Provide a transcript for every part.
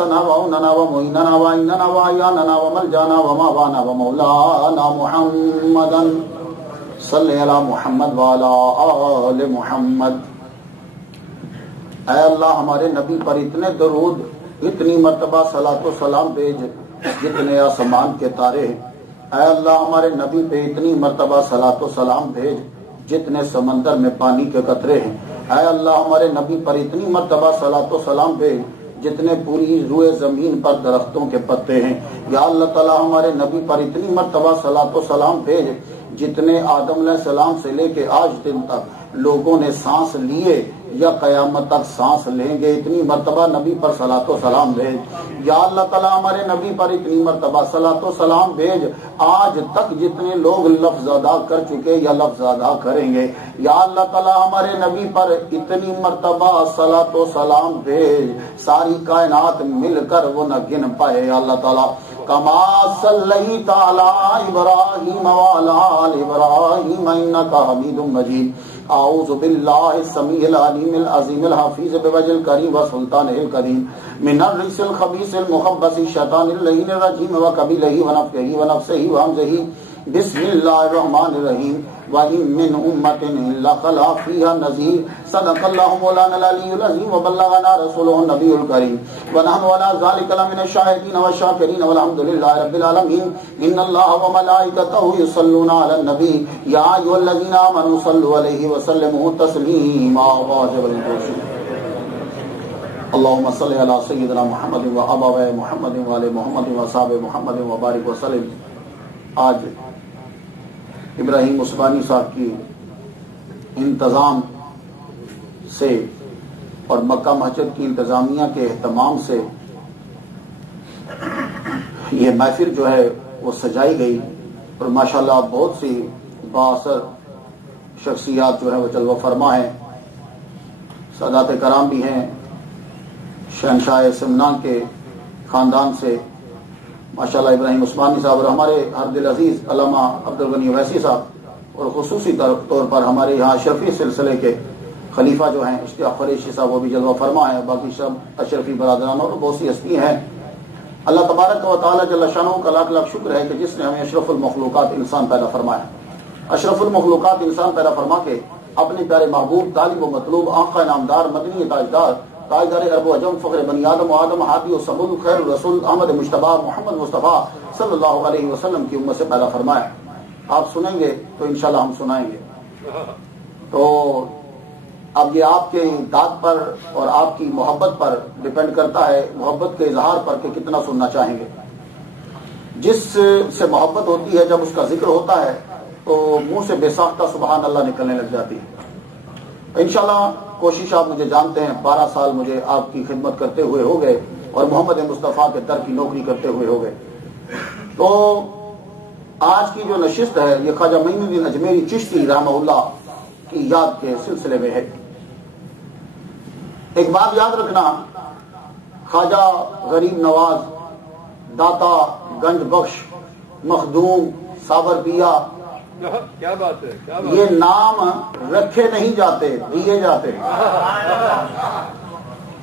وننا ومعيننا وإننا وعياننا وملجانا ومأوانا ومولانا محمدا صلی علی محمد وعلی آل محمد۔ اے اللہ ہمارے نبی پر اتنے درود اتنی مرتبہ صلاۃ و سلام بھیج جتنے آسمان کے تارے ہیں۔ اے اللہ ہمارے نبی پہ اتنی مرتبہ صلاۃ و سلام بھیج جتنے سمندر میں پانی کے قطرے ہیں۔ اے اللہ ہمارے نبی پر اتنی مرتبہ صلاۃ و سلام بھیج جتنے پوری روئے زمین پر درختوں کے پتے ہیں۔ یا اللہ تعالی ہمارے نبی پر اتنی مرتبہ صلاۃ و سلام بھیج جتنے آدم علیہ السلام سے لے کے آج دن تک لوگوں نے سانس لیے یا قیامت تک سانس لیں گے، اتنی مرتبہ نبی پر صلاۃ و سلام بھیج۔ یا اللہ تعالیٰ ہمارے نبی پر اتنی مرتبہ صلاۃ و سلام بھیج آج تک جتنے لوگ لفظ ادا کر چکے یا لفظ ادا کریں گے۔ یا اللہ تعالیٰ ہمارے نبی پر اتنی مرتبہ صلاۃ و سلام بھیج ساری کائنات مل کر وہ نہ گن پائے۔ یا اللہ تعالیٰ کما صلیت علی ابراہیم وعلی آل ابراہیم انک حمید مجید۔ اعوذ باللہ السمیع العلیم العظیم الحفیظ بوجہ الکریم وسلطانہ القدیم من الرجس الخبیث المخبث الشیطان اللعین الرجیم وقبیلہ ونفخہ ونفثہ وہمزہ۔ بسم اللہ الرحمن الرحیم وَإِن مِّنْ أُمَّةٍ إِلَّا خَلَا فِيهَا نَذِيرٌ صدق اللہ مولانا العلی العظیم وبلغنا رسولہ النبی الکریم ونحن علی ذلک لمن الشاہدین والشاکرین والحمد للہ رب العالمین۔ ان اللہ وملائکتہ یصلون علی النبی یا ایھا الذین آمنوا صلوا علیہ وسلموا تسلیما۔ اللهم صل علی سیدنا محمد وآباء محمد وآل محمد وصحبہ محمد وبارک وسلم۔ آج ابراہیم عثمانی صاحب کی انتظام سے اور مکہ مسجد کی انتظامیہ کے اہتمام سے یہ محفل جو ہے وہ سجائی گئی اور ماشاءاللہ بہت سی بااثر شخصیات جو ہے وہ جلوہ فرما ہیں، سادات کرام بھی ہیں، شہنشاہ سمنان کے خاندان سے ماشاءاللہ ابراہیم عثمانی صاحب اور ہمارے ہر دل عزیز علامہ عبدالغنی اویسی صاحب اور خصوصی طور پر ہمارے یہاں اشرفی سلسلے کے خلیفہ جو ہیں اشتیاق قریشی صاحب وہ بھی جلوہ فرما ہیں، باقی سب اشرفی برادران اور بہت سی ہستی ہیں۔ اللہ تبارک و تعالیٰ جل شانہ کا لاکھ لاکھ شکر ہے کہ جس نے ہمیں اشرف المخلوقات انسان پیدا فرمایا، اشرف المخلوقات انسان پیدا فرما کے اپنے پیارے محبوب طالب و مطلوب آقا نامدار مدنی تاجدار تاجدار عرب و عجم فخر بنی آدم و آدم ہادی و سبل خیر الرسول احمد مجتبیٰ محمد مصطفیٰ صلی اللہ علیہ وسلم کی امت سے پیدا فرمایا۔ آپ سنیں گے تو انشاءاللہ ہم سنائیں گے۔ تو اب یہ آپ کے داد پر اور آپ کی محبت پر ڈپینڈ کرتا ہے، محبت کے اظہار پر کہ کتنا سننا چاہیں گے۔ جس سے محبت ہوتی ہے جب اس کا ذکر ہوتا ہے تو منہ سے بے ساختہ سبحان اللہ نکلنے لگ جاتی ہے۔ انشاءاللہ کوشش آپ مجھے جانتے ہیں، 12 سال مجھے آپ کی خدمت کرتے ہوئے ہو گئے اور محمد مصطفیٰ کے در کی نوکری کرتے ہوئے ہو گئے۔ تو آج کی جو نشست ہے یہ خواجہ معین الدین اجمیری چشتی رحمہ اللہ کی یاد کے سلسلے میں ہے۔ ایک بات یاد رکھنا، خواجہ غریب نواز، داتا، گنج بخش، مخدوم، صابر پیا، کیا بات ہے، یہ نام رکھے نہیں جاتے، دیے جاتے ہیں۔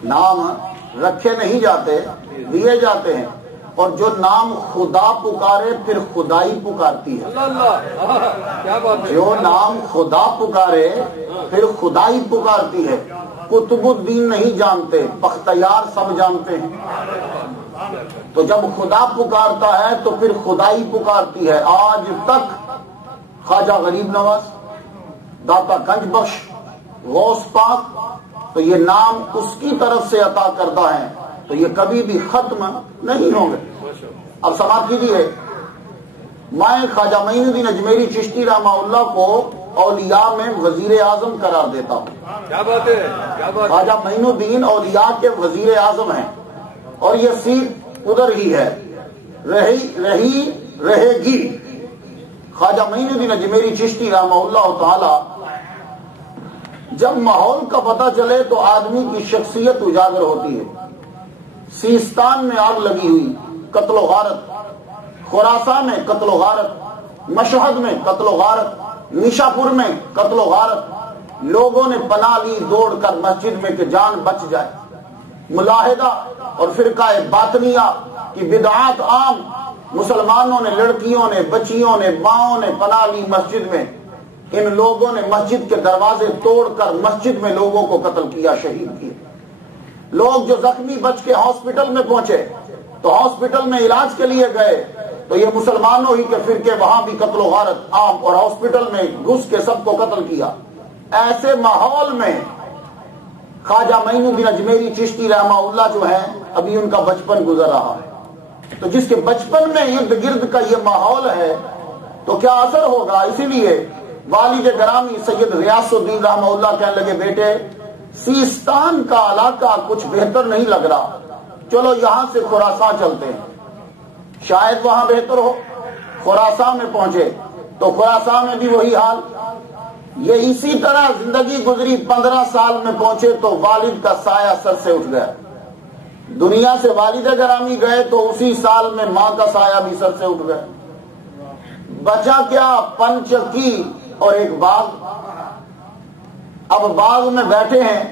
نام رکھے نہیں جاتے، دیے جاتے ہیں۔ اور جو نام خدا پکارے پھر خدائی پکارتی ہے۔ جو نام خدا پکارے پھر خدائی پکارتی ہے۔ قطب الدین نہیں جانتے، بختیار سب جانتے ہیں۔ تو جب خدا پکارتا ہے تو پھر خدائی پکارتی ہے۔ آج تک خواجہ غریب نواز، داتا گنج بخش، غوث پاک، تو یہ نام اس کی طرف سے عطا کردہ ہیں، تو یہ کبھی بھی ختم نہیں ہوں گے۔ اب سماعت کیجیے، میں خواجہ معین الدین اجمیری چشتی رحمہ اللہ کو اولیاء میں وزیر اعظم قرار دیتا ہوں۔ کیا بات ہے، خواجہ معین الدین اولیاء کے وزیر اعظم ہیں اور یہ سیٹ ادھر ہی ہے، رہے گی۔ خواجہ معین الدین اجمیری چشتی رحمہ اللہ تعالی، جب ماحول کا پتہ چلے تو آدمی کی شخصیت اجاگر ہوتی ہے۔ سیستان میں آگ لگی ہوئی، قتل و غارت، خراسان میں قتل و غارت، مشہد میں قتل و غارت، نیشاپور میں قتل و غارت، لوگوں نے پناہ لی دوڑ کر مسجد میں کہ جان بچ جائے۔ ملاحدہ اور فرقہ باطنیہ کی بدعات عام، مسلمانوں نے، لڑکیوں نے، بچیوں نے، ماؤں نے پناہ لی مسجد میں، ان لوگوں نے مسجد کے دروازے توڑ کر مسجد میں لوگوں کو قتل کیا، شہید کیے۔ لوگ جو زخمی بچ کے ہاسپٹل میں پہنچے تو ہاسپٹل میں علاج کے لیے گئے تو یہ مسلمانوں ہی کے فرقے وہاں بھی قتل و غارت عام، اور ہاسپٹل میں گھس کے سب کو قتل کیا۔ ایسے ماحول میں خواجہ معین الدین اجمیری چشتی رحمہ اللہ جو ہیں، ابھی ان کا بچپن گزر رہا ہے، تو جس کے بچپن میں ارد گرد کا یہ ماحول ہے تو کیا اثر ہوگا؟ اسی لیے والد گرامی سید ریاض الدین رحمہ اللہ کہنے لگے، بیٹے سیستان کا علاقہ کچھ بہتر نہیں لگ رہا، چلو یہاں سے خراسان چلتے ہیں، شاید وہاں بہتر ہو۔ خراسان میں پہنچے تو خراسان میں بھی وہی حال۔ یہ اسی طرح زندگی گزری، 15 سال میں پہنچے تو والد کا سایہ سر سے اٹھ گیا۔ دنیا سے والد گرامی گئے تو اسی سال میں ماں کا سایہ بھی سر سے اٹھ گیا۔ بچا کیا؟ پنچکی اور ایک باغ۔ اب باغ میں بیٹھے ہیں،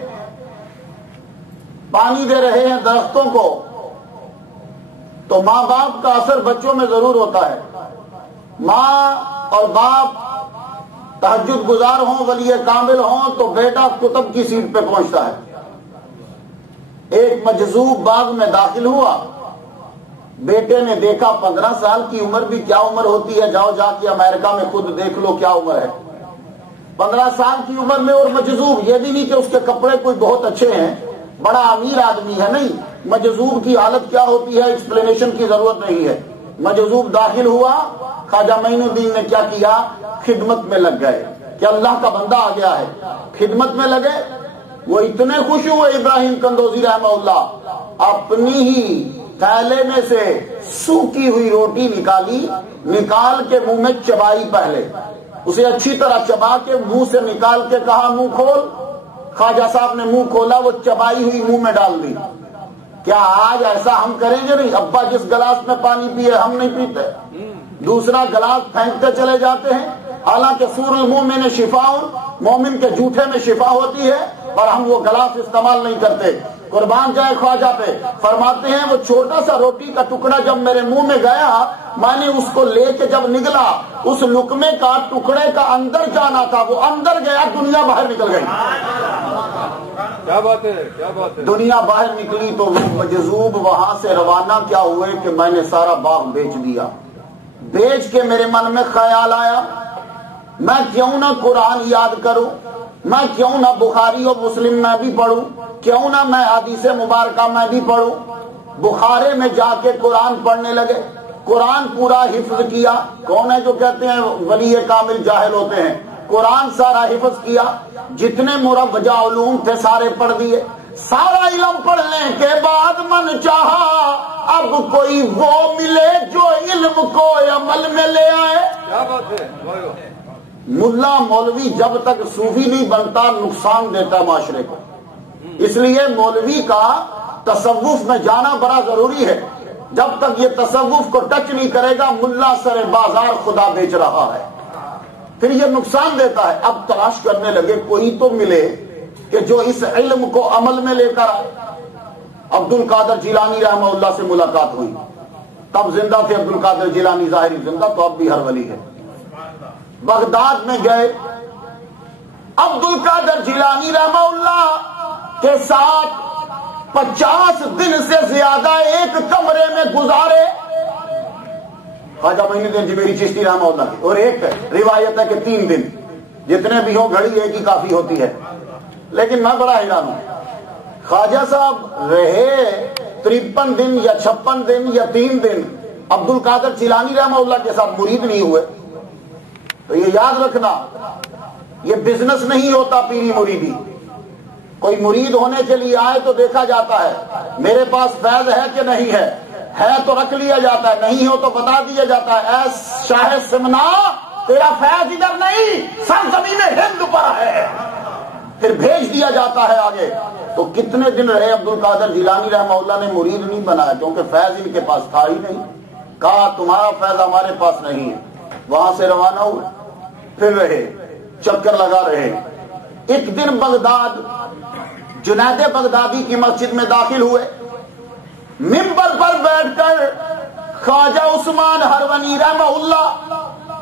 پانی دے رہے ہیں درختوں کو، تو ماں باپ کا اثر بچوں میں ضرور ہوتا ہے۔ ماں اور باپ تہجد گزار ہوں، ولی کامل ہوں تو بیٹا کتب کی سیٹ پہ پہنچتا ہے۔ ایک مجذوب باغ میں داخل ہوا، بیٹے نے دیکھا 15 سال کی عمر بھی کیا عمر ہوتی ہے، جاؤ جا کے امریکہ میں خود دیکھ لو کیا عمر ہے۔ 15 سال کی عمر میں، اور مجذوب، یہ بھی نہیں کہ اس کے کپڑے کوئی بہت اچھے ہیں، بڑا امیر آدمی ہے، نہیں، مجذوب کی حالت کیا ہوتی ہے ایکسپلینیشن کی ضرورت نہیں ہے۔ مجذوب داخل ہوا، خواجہ معین الدین نے کیا کیا؟ خدمت میں لگ گئے کہ اللہ کا بندہ آ گیا ہے، خدمت میں لگے۔ وہ اتنے خوش ہوئے ابراہیم قندوزی رحمہ اللہ، اپنی ہی تھیلے میں سے سوکھی ہوئی روٹی نکالی، نکال کے منہ میں چبائی، پہلے اسے اچھی طرح چبا کے منہ سے نکال کے کہا منہ کھول۔ خواجہ صاحب نے منہ کھولا، وہ چبائی ہوئی منہ میں ڈال دی۔ کیا آج ایسا ہم کریں گے؟ نہیں، ابا جس گلاس میں پانی پیے ہم نہیں پیتے، دوسرا گلاس پھینکتے چلے جاتے ہیں، حالانکہ سور المومن شفاء، مومن کے جھوٹے میں شفا ہوتی ہے، اور ہم وہ گلاس استعمال نہیں کرتے۔ قربان جائے خواجہ پہ، فرماتے ہیں وہ چھوٹا سا روٹی کا ٹکڑا جب میرے منہ میں گیا، میں نے اس کو لے کے جب نگلا، اس لقمے کا ٹکڑے کا اندر جانا تھا، وہ اندر گیا، دنیا باہر نکل گئی۔ کیا بات ہے، کیا بات ہے۔ دنیا باہر نکلی تو مجذوب وہاں سے روانہ کیا ہوئے کہ میں نے سارا باغ بیچ دیا۔ بیچ کے میرے من میں خیال آیا، میں کیوں نہ قرآن یاد کروں، میں کیوں نہ بخاری اور مسلم میں بھی پڑھوں، کیوں نہ میں حدیث مبارکہ میں بھی پڑھوں۔ بخارے میں جا کے قرآن پڑھنے لگے، قرآن پورا حفظ کیا۔ کون ہے جو کہتے ہیں ولی کامل جاہل ہوتے ہیں؟ قرآن سارا حفظ کیا، جتنے مروجہ علوم تھے سارے پڑھ دیے۔ سارا علم پڑھنے کے بعد من چاہا اب کوئی وہ ملے جو علم کو عمل میں لے آئے۔ کیا بات ہے۔ ملا مولوی جب تک صوفی نہیں بنتا نقصان دیتا ہے معاشرے کو، اس لیے مولوی کا تصوف میں جانا بڑا ضروری ہے۔ جب تک یہ تصوف کو ٹچ نہیں کرے گا، ملا سر بازار خدا بیچ رہا ہے، پھر یہ نقصان دیتا ہے۔ اب تلاش کرنے لگے کوئی تو ملے کہ جو اس علم کو عمل میں لے کر آئے۔ عبد القادر جیلانی رحمہ اللہ سے ملاقات ہوئی، تب زندہ تھے عبد القادر جیلانی، ظاہری زندہ تو اب بھی ہر ولی ہے۔ بغداد میں گئے، عبد القادر جیلانی رحمہ اللہ کے ساتھ 50 دن سے زیادہ ایک کمرے میں گزارے خواجہ معین الدین اجمیری چشتی رحمہ اللہ کی، اور ایک روایت ہے کہ 3 دن، جتنے بھی ہوں گھڑی ایک ہی کافی ہوتی ہے۔ لیکن میں بڑا حیران ہوں، خواجہ صاحب رہے 53 دن یا 56 دن یا 3 دن عبد القادر جیلانی رحمہ اللہ کے ساتھ مرید نہیں ہوئے۔ تو یہ یاد رکھنا، یہ بزنس نہیں ہوتا پیری مریدی۔ کوئی مرید ہونے کے لیے آئے تو دیکھا جاتا ہے میرے پاس فیض ہے کہ نہیں ہے تو رکھ لیا جاتا ہے، نہیں ہو تو بتا دیا جاتا ہے، اے شاہ سمنا تیرا فیض ادھر نہیں سرزمین ہند پر ہے، پھر بھیج دیا جاتا ہے آگے۔ تو کتنے دن رہے عبد القادر جیلانی رحمہ اللہ نے مرید نہیں بنایا، کیونکہ فیض ان کے پاس تھا ہی نہیں۔ کہا تمہارا فیض ہمارے پاس نہیں ہے، وہاں سے روانہ ہوئے، پھر رہے، چکر لگا رہے۔ ایک دن بغداد جنید بغدادی کی مسجد میں داخل ہوئے، منبر پر بیٹھ کر خواجہ عثمان ہرونی رحمہ اللہ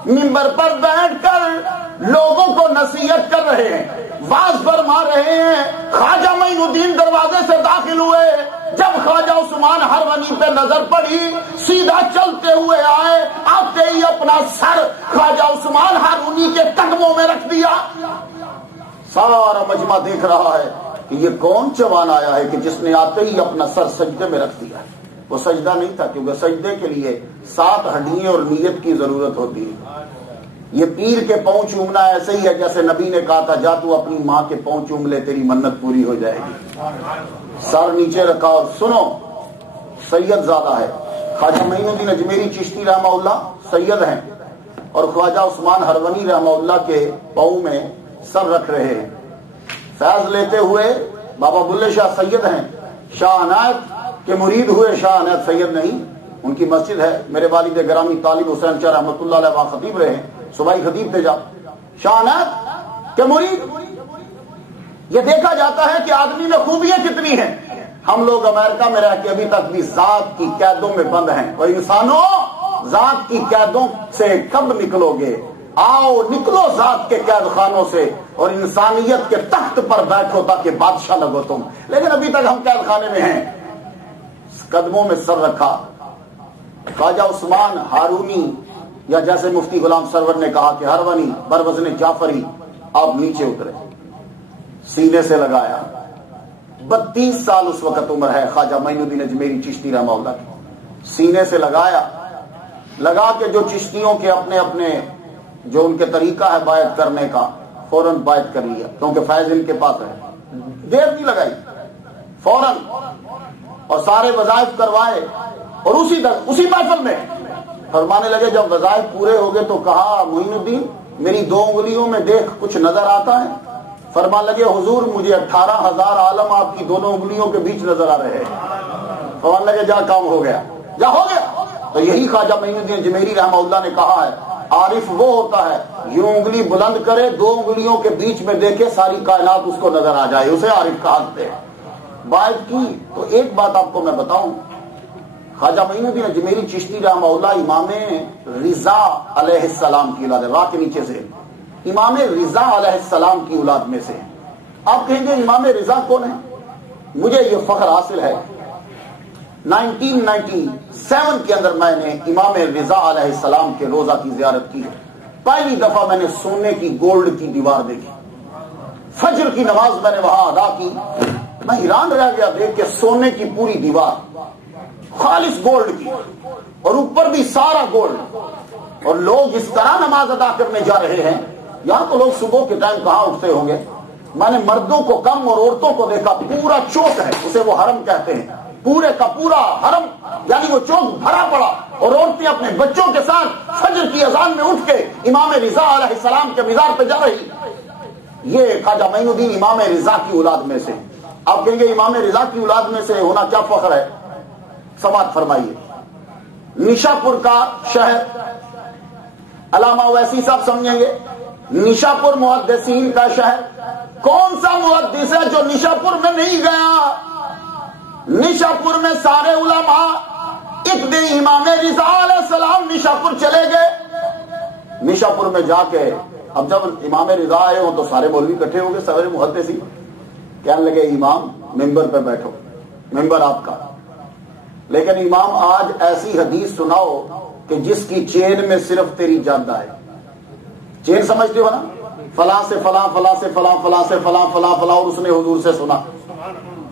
منبر پر بیٹھ کر لوگوں کو نصیحت کر رہے ہیں، واعظ فرما رہے ہیں۔ خواجہ معین الدین دروازے سے داخل ہوئے، جب خواجہ عثمان ہرونی پہ نظر پڑی سیدھا چلتے ہوئے آئے، آتے ہی اپنا سر خواجہ عثمان ہرونی کے قدموں میں رکھ دیا۔ سارا مجمع دیکھ رہا ہے کہ یہ کون جوان آیا ہے کہ جس نے آتے ہی اپنا سر سجدے میں رکھ دیا ہے۔ وہ سجدہ نہیں تھا، کیونکہ سجدے کے لیے 7 ہڈیاں اور نیت کی ضرورت ہوتی ہے۔ یہ پیر کے پاؤں چومنا ایسے ہی ہے جیسے نبی نے کہا تھا جا تو اپنی ماں کے پاؤں چوم لے، تیری منت پوری ہو جائے گی۔ سر نیچے رکھا اور سنو، سید زادہ ہے، خواجہ معین الدین اجمیری چشتی رحمہ اللہ سید ہیں، اور خواجہ عثمان ہرونی رحمہ اللہ کے پاؤں میں سر رکھ رہے ہیں۔ فیض لیتے ہوئے بابا بلے شاہ سید ہیں، شاہ عنایت کے مرید ہوئے، شاہ عنایت سید نہیں، ان کی مسجد ہے، میرے والد گرامی طالب حسین شاہ رحمۃ اللہ علیہ وہاں خطیب رہے ہیں، صوبائی خطیب تھے۔ جب شاہ عنایت کے مرید، یہ دیکھا جاتا ہے کہ آدمی میں خوبیاں کتنی ہیں۔ ہم لوگ امریکہ میں رہ کے ابھی تک بھی ذات کی قیدوں میں بند ہیں، اور انسانوں ذات کی قیدوں سے کب نکلو گے؟ آؤ نکلو ذات کے قید خانوں سے اور انسانیت کے تخت پر بیٹھو تاکہ بادشاہ لگو تم، لیکن ابھی تک ہم قید خانے میں ہیں۔ قدموں میں سر رکھا۔ خواجہ عثمان ہارونی، یا جیسے مفتی غلام سرور نے کہا کہ ہرونی بروزن جعفری، آپ نیچے اترے، سینے سے لگایا۔ 32 سال اس وقت عمر ہے خواجہ معین الدین اجمیری چشتی رحمہ اللہ کی، سینے سے لگایا، لگا کے جو چشتیوں کے اپنے اپنے جو ان کے طریقہ ہے بیعت کرنے کا، فوراً بیعت کر لیا، کیونکہ فیض ان کے پاس ہے، دیر نہیں لگائی، فوراً، اور سارے وظائف کروائے، اور اسی محفل میں فرمانے لگے۔ جب وظائف پورے ہو گئے تو کہا معین الدین میری 2 انگلیوں میں دیکھ کچھ نظر آتا ہے؟ فرمانے لگے حضور مجھے 18,000 عالم آپ کی 2 انگلیوں کے بیچ نظر آ رہے ہیں۔ فرمانے لگے جا کام ہو گیا، جا ہو گیا۔ تو یہی خواجہ معین الدین اجمیری رحمہ اللہ نے کہا ہے عارف وہ ہوتا ہے یوں انگلی بلند کرے 2 انگلیوں کے بیچ میں دیکھے ساری کائنات اس کو نظر آ جائے، اسے عارف کہتے ہیں۔ بات کی تو ایک بات آپ کو میں بتاؤں، خواجہ معین الدین اجمیری چشتی رحمہ اللہ امام رضا علیہ السلام کی اولاد ہے، راہ کے نیچے سے امام رضا علیہ السلام کی اولاد میں سے۔ آپ کہیں گے امام رضا کون ہے؟ مجھے یہ فخر حاصل ہے 1997 کے اندر میں نے امام رضا علیہ السلام کے روزہ کی زیارت کی، پہلی دفعہ میں نے سونے کی گولڈ کی دیوار دیکھی، فجر کی نماز میں نے وہاں ادا کی، میں حیران رہ گیا دیکھ کے سونے کی پوری دیوار خالص گولڈ کی، اور اوپر بھی سارا گولڈ، اور لوگ اس طرح نماز ادا کرنے جا رہے ہیں۔ یہاں تو لوگ صبح کے ٹائم کہاں اٹھتے ہوں گے، میں نے مردوں کو کم اور عورتوں کو دیکھا، پورا چوک ہے، اسے وہ حرم کہتے ہیں، پورے کا پورا حرم یعنی وہ چوک بھرا پڑا، اور عورتیں اپنے بچوں کے ساتھ فجر کی اذان میں اٹھ کے امام رضا علیہ السلام کے مزار پہ جا رہی۔ یہ خواجہ معین الدین امام رضا کی اولاد میں سے۔ آپ کہیں گے امام رضا کی اولاد میں سے ہونا کیا فخر ہے؟ سماعت فرمائیے، نشاپور کا شہر، علامہ اویسی صاحب سمجھیں گے، نشاپور محدثین کا شہر، کون سا محدث ہے جو نشاپور میں نہیں گیا؟ نشاپور میں سارے علماء ایک دن امام رضا علیہ السلام نشاپور چلے گئے، نشاپور میں جا کے اب جب امام رضا آئے ہوں تو سارے مولوی اکٹھے ہو گئے، سارے محدثین کہنے لگے امام ممبر پہ بیٹھو، ممبر آپ کا، لیکن امام آج ایسی حدیث سناؤ کہ جس کی چین میں صرف تیری جد آئے۔ چین سمجھتے ہو نا، فلاں سے فلاں، فلاں سے فلاں، فلاں سے فلاں، فلاں فلاں، اور اس نے حضور سے سنا،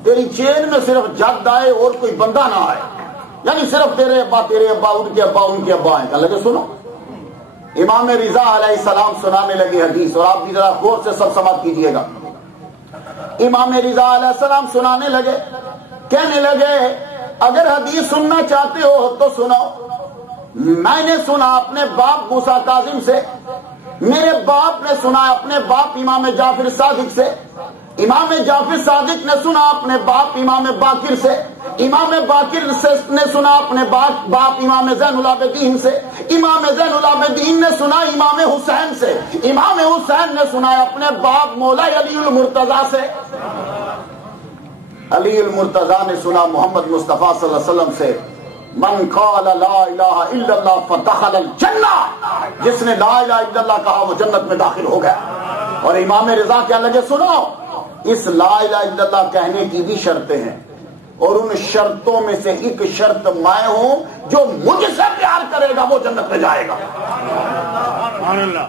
تیری چین میں صرف جد آئے اور کوئی بندہ نہ آئے، یعنی صرف تیرے ابا، ان کے ابا، ان کے ابا آئے۔ کہنے لگے سنو، امام رضا علیہ السلام سنانے لگے حدیث، اور آپ بھی ذرا غور سے سب سماعت کیجئے گا۔ امام رضا علیہ السلام سنانے لگے، کہنے لگے اگر حدیث سننا چاہتے ہو تو سنو، میں نے سنا اپنے باپ موسیٰ کاظم سے، میرے باپ نے سنا اپنے باپ امام جعفر صادق سے، امام جعفر صادق نے سنا اپنے باپ امام باقر سے، امام باقر نے سنا اپنے باپ امام زین العابدین سے، امام زین العابدین نے سنا امام حسین سے، امام حسین نے سنا اپنے باپ مولا علی المرتضی سے۔ علی المرتضیٰ نے سنا محمد مصطفیٰ صلی اللہ علیہ وسلم سے، من قال لا الہ الا اللہ فدخل الجنہ، جس نے لا الہ الا اللہ کہا وہ جنت میں داخل ہو گیا۔ اور امام رضا کیا لگے، سنو اس لا الہ الا اللہ کہنے کی بھی شرطیں ہیں، اور ان شرطوں میں سے ایک شرط میں ہوں، جو مجھ سے پیار کرے گا وہ جنت میں جائے گا۔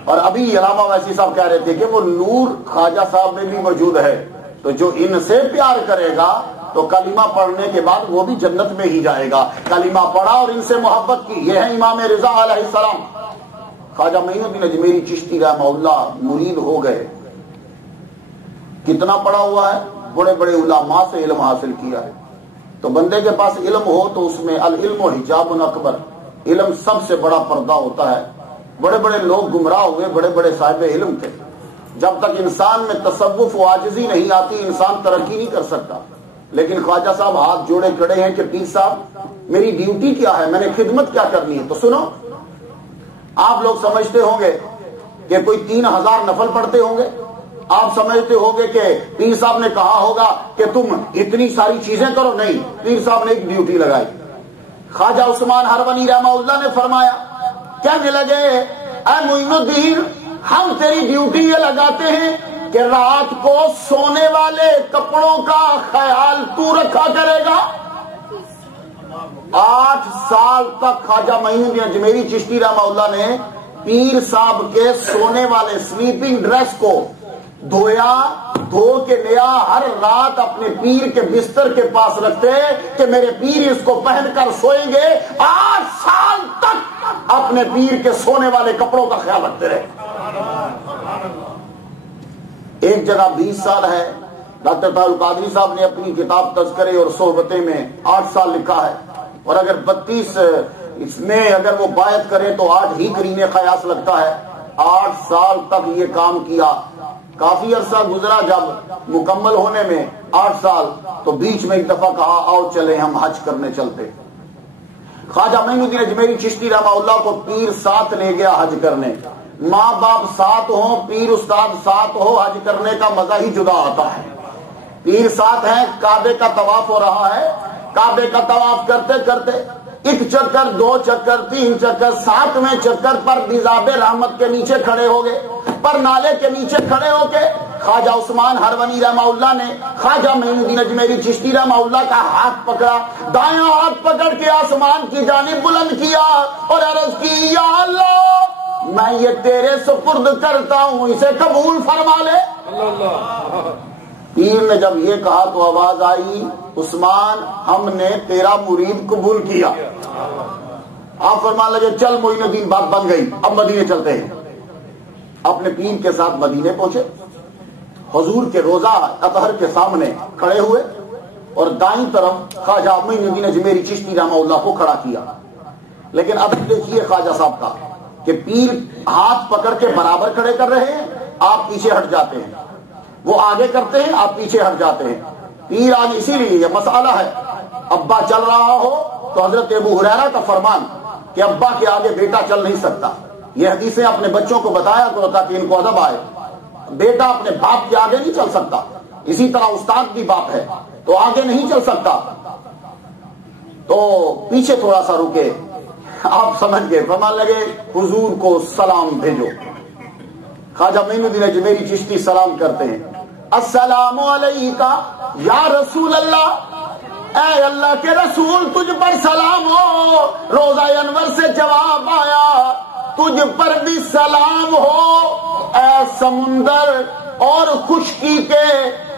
اور ابھی علامہ ویسی صاحب کہہ رہے تھے کہ وہ نور خواجہ صاحب میں بھی موجود ہے، تو جو ان سے پیار کرے گا تو کلمہ پڑھنے کے بعد وہ بھی جنت میں ہی جائے گا۔ کلمہ پڑھا اور ان سے محبت کی، یہ ہے امام رضا علیہ السلام۔ خواجہ معین الدین اجمیری چشتی رحمہ اللہ مرید ہو گئے، کتنا پڑھا ہوا ہے، بڑے بڑے علماء سے علم حاصل کیا ہے۔ تو بندے کے پاس علم ہو تو اس میں العلم حجاب اکبر، علم سب سے بڑا پردہ ہوتا ہے۔ بڑے بڑے لوگ گمراہ ہوئے، بڑے بڑے صاحب علم تھے۔ جب تک انسان میں تصوف و عاجزی نہیں آتی انسان ترقی نہیں کر سکتا۔ لیکن خواجہ صاحب ہاتھ جوڑے کھڑے ہیں کہ پیر صاحب میری ڈیوٹی کیا ہے، میں نے خدمت کیا کرنی ہے۔ تو سنو، آپ لوگ سمجھتے ہوں گے کہ کوئی 3000 نفل پڑھتے ہوں گے، آپ سمجھتے ہوں گے کہ پیر صاحب نے کہا ہوگا کہ تم اتنی ساری چیزیں کرو، نہیں، پیر صاحب نے ایک ڈیوٹی لگائی۔ خواجہ عثمان ہرونی رحمہ اللہ نے فرمایا، کہنے لگے اے معین الدین، ہم تیری ڈیوٹی یہ لگاتے ہیں کہ رات کو سونے والے کپڑوں کا خیال تو رکھا کرے گا۔ 8 سال تک خواجہ معین الدین اجمیری چشتی رحمہ اللہ نے پیر صاحب کے سونے والے سلیپنگ ڈریس کو دھویا، دھو کے لیا، ہر رات اپنے پیر کے بستر کے پاس رکھتے کہ میرے پیر اس کو پہن کر سوئیں گے۔ 8 سال تک اپنے پیر کے سونے والے کپڑوں کا خیال رکھتے رہے۔ ایک جگہ 20 سال ہے، ڈاکٹر طاہر القادری صاحب نے اپنی کتاب تذکرے اور صحبتیں میں 8 سال لکھا ہے، اور اگر 32 اس میں اگر وہ بایعت کرے تو 8 ہی قرین قیاس لگتا ہے۔ 8 سال تک یہ کام کیا۔ کافی عرصہ گزرا، جب مکمل ہونے میں 8 سال، تو بیچ میں ایک دفعہ کہا آؤ چلے ہم حج کرنے چلتے۔ خواجہ معین الدین اجمیری چشتی رحمہ اللہ کو پیر ساتھ لے گیا حج کرنے۔ ماں باپ ساتھ ہوں، پیر استاد ساتھ ہو، حج کرنے کا مزہ ہی جدا آتا ہے۔ پیر ساتھ ہیں، کعبے کا طواف ہو رہا ہے، کعبے کا طواف کرتے کرتے 1 چکر 2 چکر 3 چکر 7ویں چکر پر بیزاب رحمت کے نیچے کھڑے ہو گئے، پر نالے کے نیچے کھڑے ہو کے خواجہ عثمان ہرونی رحمہ اللہ نے خواجہ معین الدین اجمیری چشتی رحمہ اللہ کا ہاتھ پکڑا، دایاں ہاتھ پکڑ کے آسمان کی جانب بلند کیا اور عرض کی، یا اللہ میں یہ تیرے سپرد کرتا ہوں، اسے قبول فرما لے۔ پیر نے جب یہ کہا تو آواز آئی، عثمان ہم نے تیرا مرید قبول کیا۔ آپ فرمان لگے چل معین الدین، بات بن گئی، اب مدینے چلتے ہیں۔ اپنے پیر کے ساتھ مدینے پہنچے، حضور کے روضہ اطہر کے سامنے کھڑے ہوئے اور دائیں طرف خواجہ معین الدین اجمیری چشتی رحمہ اللہ کو کھڑا کیا۔ لیکن اب دیکھیے خواجہ صاحب کا کہ پیر ہاتھ پکڑ کے برابر کھڑے کر رہے ہیں، آپ پیچھے ہٹ جاتے ہیں، وہ آگے کرتے ہیں، آپ پیچھے ہٹ جاتے ہیں۔ پیر آگے، اسی لیے یہ مسئلہ ہے، ابا چل رہا ہو تو حضرت ابو ہریرہ کا فرمان کہ ابا کے آگے بیٹا چل نہیں سکتا، یہ حدیثیں اپنے بچوں کو بتایا کرو تاکہ ان کو ادب آئے۔ بیٹا اپنے باپ کے آگے نہیں چل سکتا، اسی طرح استاد بھی باپ ہے تو آگے نہیں چل سکتا، تو پیچھے تھوڑا سا رکے۔ آپ سمجھ گئے، فرمان لگے حضور کو سلام بھیجو۔ خواجہ معین الدین اجمیری چشتی سلام کرتے ہیں، السلام علیکہ یا رسول اللہ، اے اللہ کے رسول تجھ پر سلام ہو۔ روضہ انور سے جواب آیا، تجھ پر بھی سلام ہو اے سمندر اور خشکی کے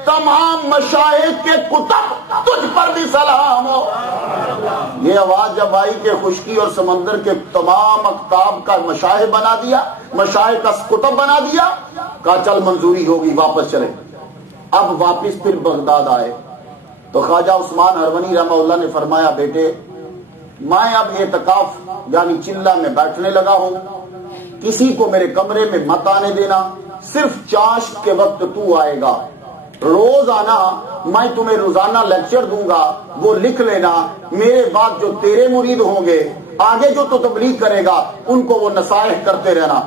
تمام مشائخ کے کتب، تجھ پر بھی سلام ہو۔ یہ آواز جب آئی کہ خشکی اور سمندر کے تمام اقطاب کا مشائخ بنا دیا، مشائخ کا کتب بنا دیا، کہا چل منظوری ہوگی، واپس چلے۔ اب واپس پھر بغداد آئے تو خواجہ عثمان ہرونی رحمہ اللہ نے فرمایا، بیٹے میں اب اعتکاف یعنی چلہ میں بیٹھنے لگا ہوں، کسی کو میرے کمرے میں مت آنے دینا، صرف چاشت کے وقت تو آئے گا، روزانہ میں تمہیں روزانہ لیکچر دوں گا، وہ لکھ لینا، میرے بعد جو تیرے مرید ہوں گے، آگے جو تو تبلیغ کرے گا، ان کو وہ نصائح کرتے رہنا۔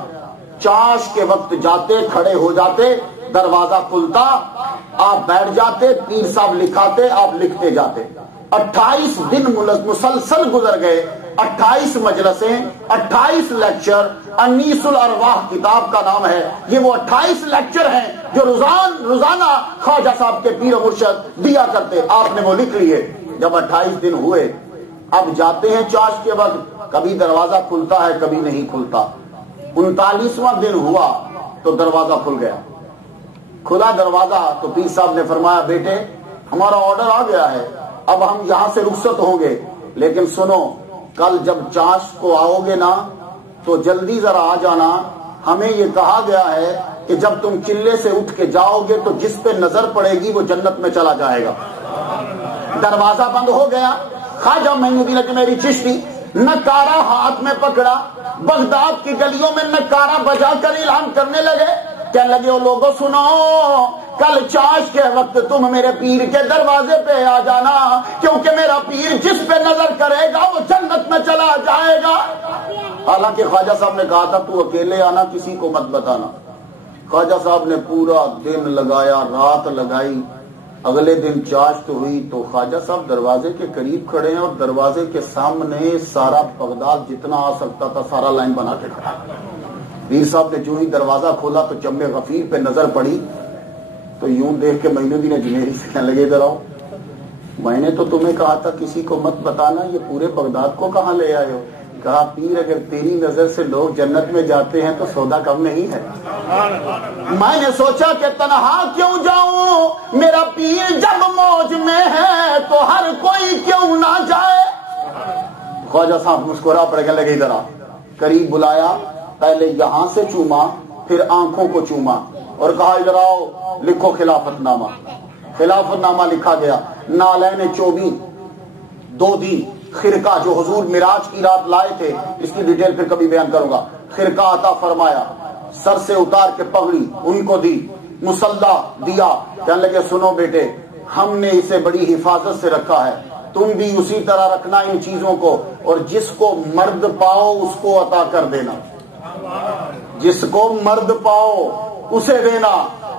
چاش کے وقت جاتے، کھڑے ہو جاتے، دروازہ کھلتا، آپ بیٹھ جاتے، پیر صاحب لکھاتے، آپ لکھتے جاتے۔ 28 دن مسلسل گزر گئے، 28 مجلسیں، 28 لیکچر۔ انیس الارواح کتاب کا نام ہے، یہ وہ 28 لیکچر ہیں جو روزانہ خواجہ صاحب کے پیر و مرشد دیا کرتے، آپ نے وہ لکھ لیے۔ جب 28 دن ہوئے، اب جاتے ہیں چاشت کے وقت، کبھی دروازہ کھلتا ہے کبھی نہیں کھلتا۔ 39واں دن ہوا تو دروازہ کھل گیا۔ کھلا دروازہ تو پیر صاحب نے فرمایا بیٹے ہمارا آرڈر آ گیا ہے، اب ہم یہاں سے رخصت ہوں گے، لیکن سنو کل جب چاشت کو آؤ گے نا تو جلدی ذرا آ جانا، ہمیں یہ کہا گیا ہے کہ جب تم چلے سے اٹھ کے جاؤ گے تو جس پہ نظر پڑے گی وہ جنت میں چلا جائے گا۔ دروازہ بند ہو گیا۔ خواجہ معین الدین اجمیری چشتی نکارا ہاتھ میں پکڑا، بغداد کی گلیوں میں نکارا بجا کر اعلان کرنے لگے، کہنے لگے او لوگوں سنو، کل چاشت کے وقت تم میرے پیر کے دروازے پہ آ جانا، کیونکہ میرا پیر جس پہ نظر کرے گا وہ جنت میں چلا جائے گا۔ حالانکہ خواجہ صاحب نے کہا تھا تو اکیلے آنا، کسی کو مت بتانا۔ خواجہ صاحب نے پورا دن لگایا، رات لگائی۔ اگلے دن چاشت ہوئی تو خواجہ صاحب دروازے کے قریب کھڑے ہیں اور دروازے کے سامنے سارا بغداد جتنا آ سکتا تھا سارا لائن بنا کے کھڑا۔ پیر صاحب نے جو ہی دروازہ کھولا تو چم غفیر پہ نظر پڑی تو یوں دیکھ کے معین الدین اجمیری سے کہنے لگے ادھر آؤ، میں نے تو تمہیں کہا تھا کسی کو مت بتانا، یہ پورے بغداد کو کہاں لے آئے ہو؟ کہا پیر اگر تیری نظر سے لوگ جنت میں جاتے ہیں تو سودا کم نہیں ہے۔ میں نے سوچا کہ تنہا کیوں جاؤں، میرا پیر جب موج میں ہے تو ہر کوئی کیوں نہ جائے۔ خواجہ صاحب مسکرا پڑ کے لگے ادھر آ، قریب بلایا، پہلے یہاں سے چوما پھر آنکھوں کو چوما اور کہا ادھر آؤ لکھو خلافت نامہ۔ خلافت نامہ لکھا گیا۔ نالین چوبین 2 دن خرقہ جو حضور معراج کی رات لائے تھے، اس کی ڈیٹیل پھر کبھی بیان کروں گا، خرقہ عطا فرمایا، سر سے اتار کے پگڑی ان کو دی، مصلی دیا، کہنے لگے سنو بیٹے ہم نے اسے بڑی حفاظت سے رکھا ہے، تم بھی اسی طرح رکھنا ان چیزوں کو، اور جس کو مرد پاؤ اس کو عطا کر دینا، جس کو مرد پاؤ اسے دینا۔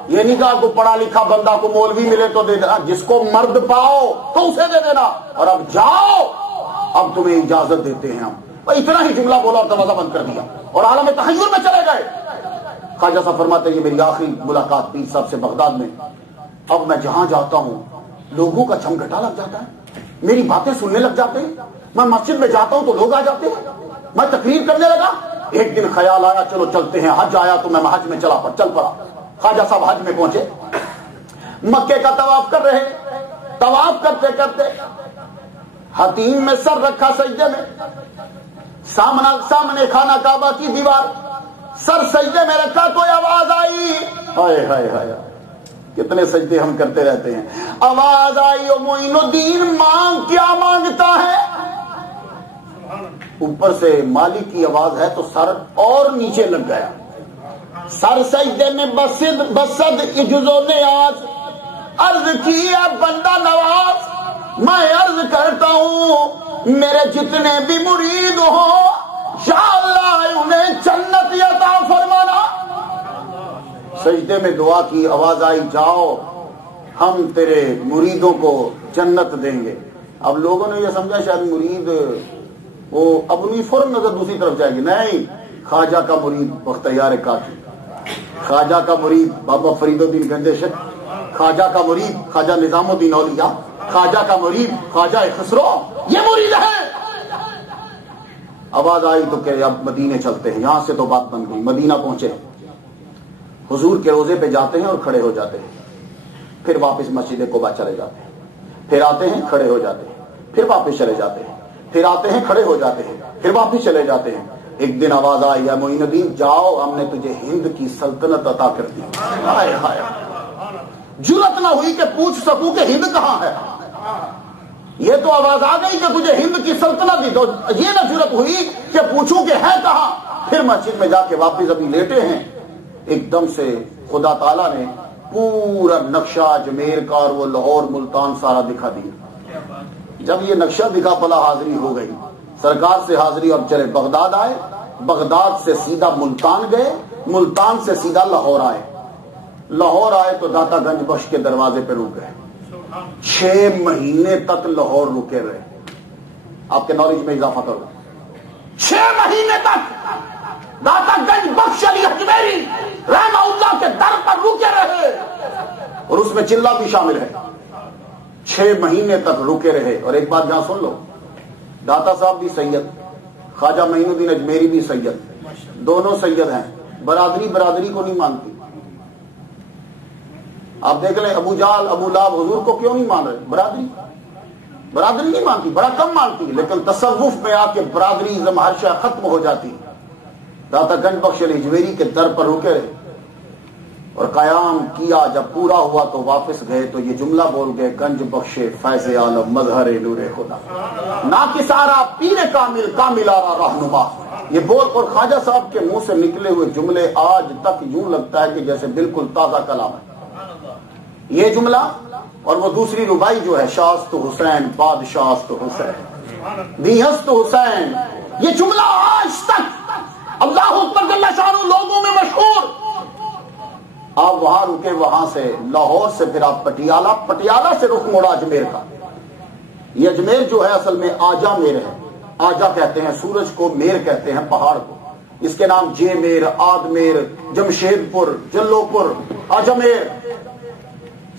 یہ نہیں کہا کو پڑھا لکھا بندہ کو مولوی ملے تو دے دینا، جس کو مرد پاؤ تو اسے دے دینا، اور اب جاؤ اب تمہیں اجازت دیتے ہیں ہم۔ اتنا ہی جملہ بولا اور دروازہ بند کر دیا اور عالم تحیر میں چلے گئے۔ خواجہ صاحب فرماتے ہیں یہ میری آخری ملاقات پیر صاحب سے بغداد میں، اب میں جہاں جاتا ہوں لوگوں کا چمگٹا لگ جاتا ہے، میری باتیں سننے لگ جاتے ہیں، میں مسجد میں جاتا ہوں تو لوگ آ جاتے ہیں، میں تقریر کرنے لگا۔ ایک دن خیال آیا چلو چلتے ہیں، حج آیا تو میں حج میں چل پڑا۔ خواجہ صاحب حج میں پہنچے، مکے کا طواف کر رہے، طواف کرتے کرتے حتیم میں سر رکھا سجدے میں، سامنے خانہ کعبہ کی دیوار، سر سجدے میں رکھا تو آواز آئی، ہائے ہائے ہائے کتنے سجدے ہم کرتے رہتے ہیں، آواز آئی او معین الدین مانگ، کیا مانگتا ہے؟ اوپر سے مالک کی آواز ہے تو سر اور نیچے لگ گیا، سر سجدے میں بسد عجز و نیاز، عرض کی ہے بندہ نواز، میں عرض کرتا ہوں میرے جتنے بھی مرید ہوں یا اللہ انہیں جنت عطا فرمانا۔ سجدے میں دعا کی، آواز آئی جاؤ ہم تیرے مریدوں کو جنت دیں گے۔ اب لوگوں نے یہ سمجھا شاید مرید وہ اپنی فوراً نظر دوسری طرف جائے گی، نہیں، خواجہ کا مرید بختیار کاکی، خواجہ کا مرید بابا فرید الدین گنجشک، خواجہ کا مرید خواجہ نظام الدین اولیاء، خواجہ کا مرید خواجہ خسرو، یہ مرید ہے۔ آواز آئی تو کہ اب مدینے چلتے ہیں، یہاں سے تو بات بن گئی۔ مدینہ پہنچے، حضور کے روزے پہ جاتے ہیں اور کھڑے ہو جاتے ہیں، پھر واپس مسجد قباء چلے جاتے ہیں، پھر آتے ہیں کھڑے ہو جاتے ہیں، پھر واپس چلے جاتے ہیں، پھر آتے ہیں کھڑے ہو جاتے ہیں، پھر واپس چلے جاتے ہیں۔ ایک دن آواز آئی یا معین الدین جاؤ ہم نے تجھے ہند کی سلطنت عطا کر دی۔ ہائے ہائے، جرأت نہ ہوئی کہ پوچھ سکوں کہ ہند کہاں ہے، یہ تو آواز آ گئی کہ تجھے ہند کی سلطنت دی، تو یہ نہ جرأت ہوئی کہ پوچھوں کہ ہے کہاں۔ پھر مسجد میں جا کے واپس ابھی لیٹے ہیں، ایک دم سے خدا تعالیٰ نے پورا نقشہ اجمیر کا اور وہ لاہور ملتان سارا دکھا دیا۔ جب یہ نقشہ دکھا پلا حاضری ہو گئی، سرکار سے حاضری اور چلے بغداد آئے، بغداد سے سیدھا ملتان گئے، ملتان سے سیدھا لاہور آئے۔ لاہور آئے تو داتا گنج بخش کے دروازے پہ رک گئے. 6 مہینے تک لاہور رکے رہے. آپ کے نالج میں اضافہ کرو. 6 مہینے تک داتا گنج بخش علی اجمیری رحمہ اللہ کے در پر رکے رہے, اور اس میں چلہ بھی شامل ہے. 6 مہینے تک رکے رہے. اور ایک بات جہاں سن لو, داتا صاحب بھی سید, خواجہ معین الدین اجمیری بھی سید, دونوں سید ہیں. برادری کو نہیں مانتی. آپ دیکھ لیں ابو جہل ابو لہب حضور کو کیوں نہیں مان رہے؟ برادری نہیں مانتی, بڑا کم مانتی. لیکن تصوف میں آ کے برادری ازم ہر شے ختم ہو جاتی. داتا گنج بخش علی اجمیری کے در پر رکے رہے اور قیام کیا. جب پورا ہوا تو واپس گئے تو یہ جملہ بول گئے, گنج بخش فیض عالم مظہر نور خدا, ناکسارا پیر کامل کاملارا رہنما. یہ بول اور خواجہ صاحب کے منہ سے نکلے ہوئے جملے آج تک یوں لگتا ہے کہ جیسے بالکل تازہ کلام ہے. یہ جملہ اور وہ دوسری ربائی جو ہے, شاست حسین بادشاست حسین دیہست حسین, یہ جملہ آج تک اللہ اکبر جل شانہ لوگوں میں مشہور. آپ وہاں رکے, وہاں سے لاہور سے پھر آپ پٹیالہ سے رخ موڑا اجمیر کا. یہ اجمیر جو ہے اصل میں آجا میر ہے. آجا کہتے ہیں سورج کو, میر کہتے ہیں پہاڑ کو. اس کے نام جے میر, آد میر, جمشید پور, جلو پور, اجمیر.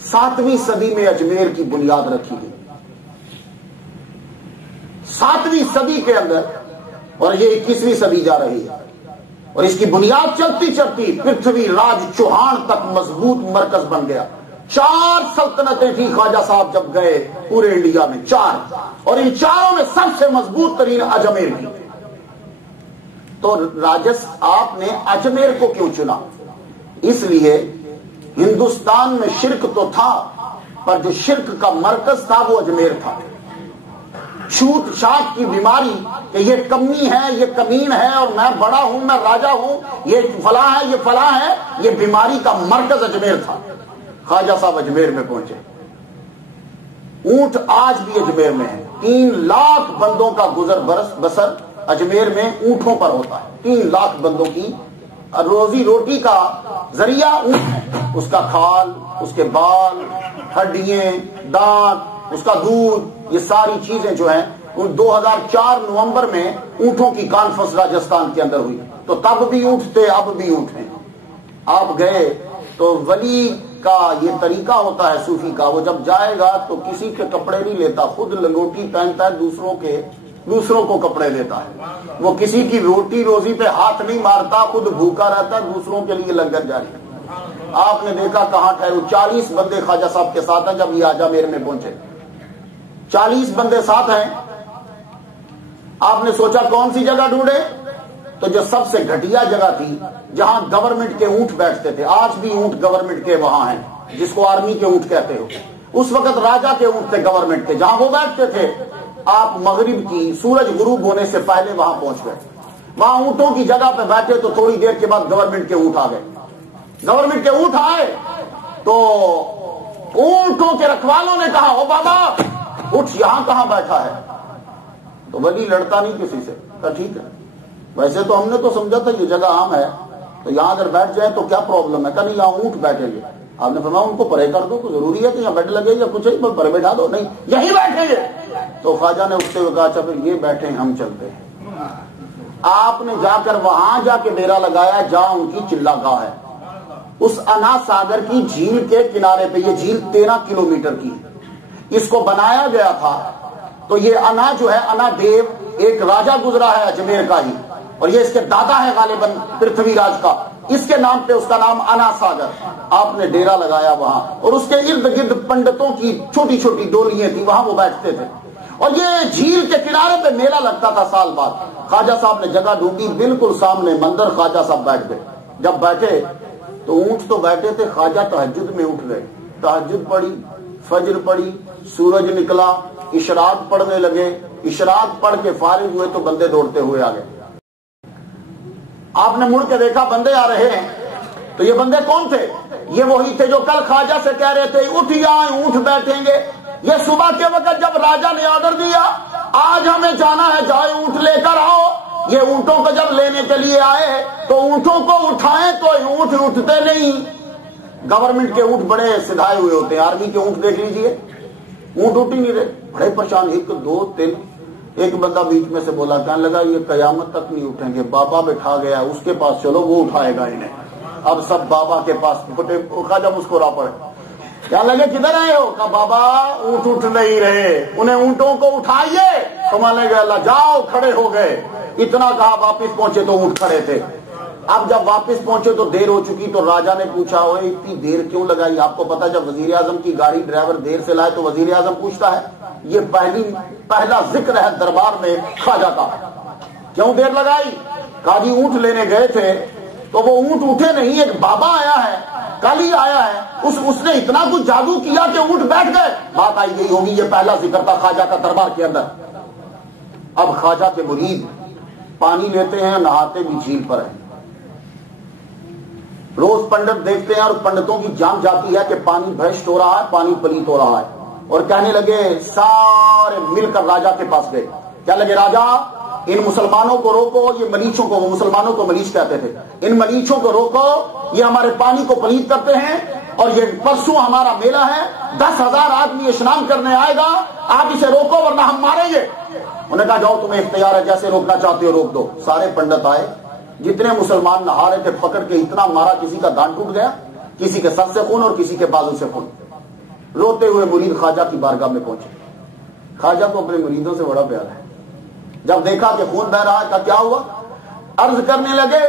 7ویں صدی میں اجمیر کی بنیاد رکھی گئی. 7ویں صدی کے اندر, اور یہ 21ویں صدی جا رہی ہے, اور اس کی بنیاد چلتی چلتی پرتھوی راج چوہان تک مضبوط مرکز بن گیا. 4 سلطنتیں تھی خواجہ صاحب جب گئے پورے انڈیا میں, 4, اور ان 4 میں سب سے مضبوط ترین اجمیر کی. تو آپ نے اجمیر کو کیوں چنا؟ اس لیے ہندوستان میں شرک تو تھا, پر جو شرک کا مرکز تھا وہ اجمیر تھا. چھوٹ چھاٹ کی بیماری کہ یہ کمی ہے, یہ کمین ہے, اور میں بڑا ہوں, میں راجا ہوں, یہ فلاں ہے, یہ فلاں ہے, یہ بیماری کا مرکز اجمیر تھا. خواجہ صاحب اجمیر میں پہنچے. اونٹ آج بھی اجمیر میں ہے. 3 لاکھ بندوں کا گزر بسر اجمیر میں اونٹوں پر ہوتا ہے. 3 لاکھ بندوں کی روزی روٹی کا ذریعہ اونٹ ہے. اس کا کھال, اس کے بال, ہڈیاں, دانت, اس کا دودھ, یہ ساری چیزیں جو ہیں. 2004 نومبر میں اونٹوں کی کانفرنس راجستھان کے اندر ہوئی. تو تب بھی اونٹ تھے, اب بھی اونٹ ہیں. آپ گئے تو ولی کا یہ طریقہ ہوتا ہے صوفی کا, وہ جب جائے گا تو کسی کے کپڑے نہیں لیتا, خود لنگوٹی پہنتا ہے, دوسروں کو کپڑے دیتا ہے. وہ کسی کی روٹی روزی پہ ہاتھ نہیں مارتا, خود بھوکا رہتا ہے, دوسروں کے لیے لنگر جاری ہے. آپ نے دیکھا کہاں ٹھہرو. 40 بندے خواجہ صاحب کے ساتھ ہیں. جب یہ آجا میر میں پہنچے 40 بندے ساتھ ہیں. آپ نے سوچا کون سی جگہ ڈھونڈے, تو جو سب سے گھٹیا جگہ تھی جہاں گورنمنٹ کے اونٹ بیٹھتے تھے. آج بھی اونٹ گورنمنٹ کے وہاں ہیں, جس کو آرمی کے اونٹ کہتے ہو. اس وقت راجا کے اونٹ تھے گورنمنٹ کے, جہاں وہ بیٹھتے تھے. آپ مغرب کی سورج غروب ہونے سے پہلے وہاں پہنچ گئے. وہاں اونٹوں کی جگہ پہ بیٹھے تو تھوڑی دیر کے بعد گورنمنٹ کے اونٹ آ گئے. گورنمنٹ کے اونٹ آئے تو اونٹوں کے رکھوالوں نے کہا, او بابا اٹھ, یہاں کہاں بیٹھا ہے؟ تو ولی لڑتا نہیں کسی سے, کہا ٹھیک ہے, ویسے تو ہم نے تو سمجھا تھا یہ جگہ عام ہے, تو یہاں اگر بیٹھ جائے تو کیا پرابلم ہے؟ کہا نہیں, یہاں اونٹ بیٹھیں گے. آپ نے فرمایا ان کو پرے کر دو, تو ضروری ہے کہ یہاں بیٹھ لگے یا کچھ ہے, پرے بیٹھا دو. نہیں, یہیں بیٹھیں گے. تو خواجہ نے اس سے کہا اچھا پھر یہ بیٹھے, ہم چلتے ہیں. آپ نے جا کر وہاں جا کے ڈیرا لگایا جہاں ان کی چلہ گاہ ہے, اس انا ساگر کی جھیل کے کنارے پہ. یہ جھیل 13 کلومیٹر کی, اس کو بنایا گیا تھا. تو یہ انا جو ہے, انا دیو ایک راجہ گزرا ہے اجمیر کا ہی, اور یہ اس کے دادا ہے غالباً پرتھوی راج کا. اس کے نام پہ اس کا نام انا ساگر. آپ نے ڈیرا لگایا وہاں, اور اس کے ارد گرد پنڈتوں کی چھوٹی چھوٹی ڈولیاں تھیں, وہاں وہ بیٹھتے تھے. اور یہ جھیل کے کنارے پہ میلہ لگتا تھا سال بعد. خواجہ صاحب نے جگہ ڈھونڈی, بالکل سامنے مندر. خواجہ صاحب بیٹھ گئے. جب بیٹھے تو اونٹ تو بیٹھے تھے, خواجہ تہجد میں اٹھ گئے. تہجد پڑھی, فجر پڑھی, سورج نکلا, اشراق پڑھنے لگے. اشراق پڑھ کے فارغ ہوئے تو بندے دوڑتے ہوئے آ گئے. آپ نے مڑ کے دیکھا بندے آ رہے ہیں, تو یہ بندے کون تھے؟ یہ وہی تھے جو کل خواجہ سے کہہ رہے تھے اٹھ یہاں اونٹ بیٹھیں گے. یہ صبح کے وقت جب راجا نے آرڈر دیا آج ہمیں جانا ہے, جائے اونٹ لے کر آؤ, یہ اونٹوں کو جب لینے کے لیے آئے تو اونٹوں کو اٹھائیں تو اونٹ اٹھتے نہیں. گورنمنٹ کے اونٹ بڑے سدھائے ہوئے ہوتے ہیں، آرمی کے اونٹ دیکھ لیجئے، اونٹ اٹھ ہی نہیں رہے، بڑے پریشان، 1 2 3۔ ایک بندہ بیچ میں سے بولا، کہنے لگا یہ قیامت تک نہیں اٹھیں گے، بابا بٹھا گیا اس کے پاس چلو وہ اٹھائے گا انہیں۔ اب سب بابا کے پاس خواجہ مسکرا پڑے، کیا لگے کدھر آئے ہو؟ کہا بابا اونٹ اٹھ نہیں رہے، انہیں اونٹوں کو اٹھائیے۔ تو مانے گئے اللہ، جاؤ، کھڑے ہو گئے۔ اتنا کہا، واپس پہنچے تو اونٹ کھڑے تھے۔ اب جب واپس پہنچے تو دیر ہو چکی، تو راجا نے پوچھا، اوے اتنی دیر کیوں لگائی؟ آپ کو پتا جب وزیر اعظم کی گاڑی ڈرائیور دیر سے لائے تو وزیر اعظم پوچھتا ہے، یہ پہلا ذکر ہے دربار میں خواجہ کا، کیوں دیر لگائی؟ کہا جی اونٹ لینے گئے تھے تو وہ اونٹ اٹھے نہیں، ایک بابا آیا ہے، کل ہی آیا ہے، اس نے اتنا کچھ جادو کیا کہ اونٹ بیٹھ گئے۔ بات آئی گئی ہوگی، یہ پہلا ذکر تھا خواجہ کا دربار کے اندر۔ اب خواجہ کے مرید پانی لیتے ہیں، نہاتے بھی جھیل پر ہیں، روز پنڈت دیکھتے ہیں اور پنڈتوں کی جان جاتی ہے کہ پانی بھرشٹ ہو رہا ہے، پانی پلیت ہو رہا ہے، اور کہنے لگے، سارے مل کر راجا کے پاس گئے، کیا لگے راجا ان مسلمانوں کو روکو، یہ ملیچوں کو، وہ مسلمانوں کو ملیچ کہتے تھے، ان ملیچوں کو روکو، یہ ہمارے پانی کو پلیت کرتے ہیں، اور یہ پرسوں ہمارا میلہ ہے، 10,000 آدمی اسنان کرنے آئے گا، آپ اسے روکو ورنہ ہم ماریں گے۔ انہوں نے کہا جاؤ تمہیں اختیار ہے، جیسے روکنا چاہتے ہو روک دو۔ سارے پنڈت آئے، جتنے مسلمان نہا رہے تھے پکڑ کے اتنا مارا، کسی کا دان ٹوٹ گیا، کسی کے سر سے خون اور کسی کے بازو سے خون۔ روتے ہوئے مرید خواجہ کی بارگاہ میں پہنچے۔ خواجہ کو اپنے مریدوں سے بڑا پیار ہے، جب دیکھا کہ خون بہ رہا ہے تو کیا ہوا؟ عرض کرنے لگے،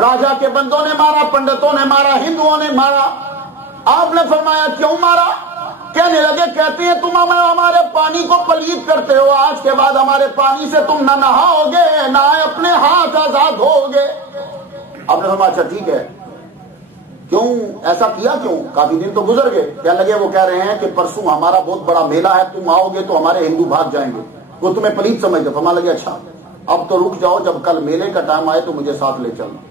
راجا کے بندوں نے مارا، پنڈتوں نے مارا، ہندوؤں نے مارا۔ آپ نے فرمایا کیوں مارا؟ کہنے لگے، کہتے ہیں تم ہمارے پانی کو پلیت کرتے ہو، آج کے بعد ہمارے پانی سے تم نہ نہاؤ گے نہ اپنے ہاتھ آزاد ہوگے۔ آپ نے فرمایا اچھا ٹھیک ہے، کیوں ایسا کیا کیوں؟ کافی دن تو گزر گئے، کہنے لگے وہ کہہ رہے ہیں کہ پرسوں ہمارا بہت بڑا میلہ ہے، تم آؤ گے تو ہمارے ہندو بھاگ جائیں گے، وہ تمہیں پلیت سمجھتے۔ فرمانے لگے اچھا اب تو رک جاؤ، جب کل میلے کا ٹائم آئے تو مجھے ساتھ لے چلنا۔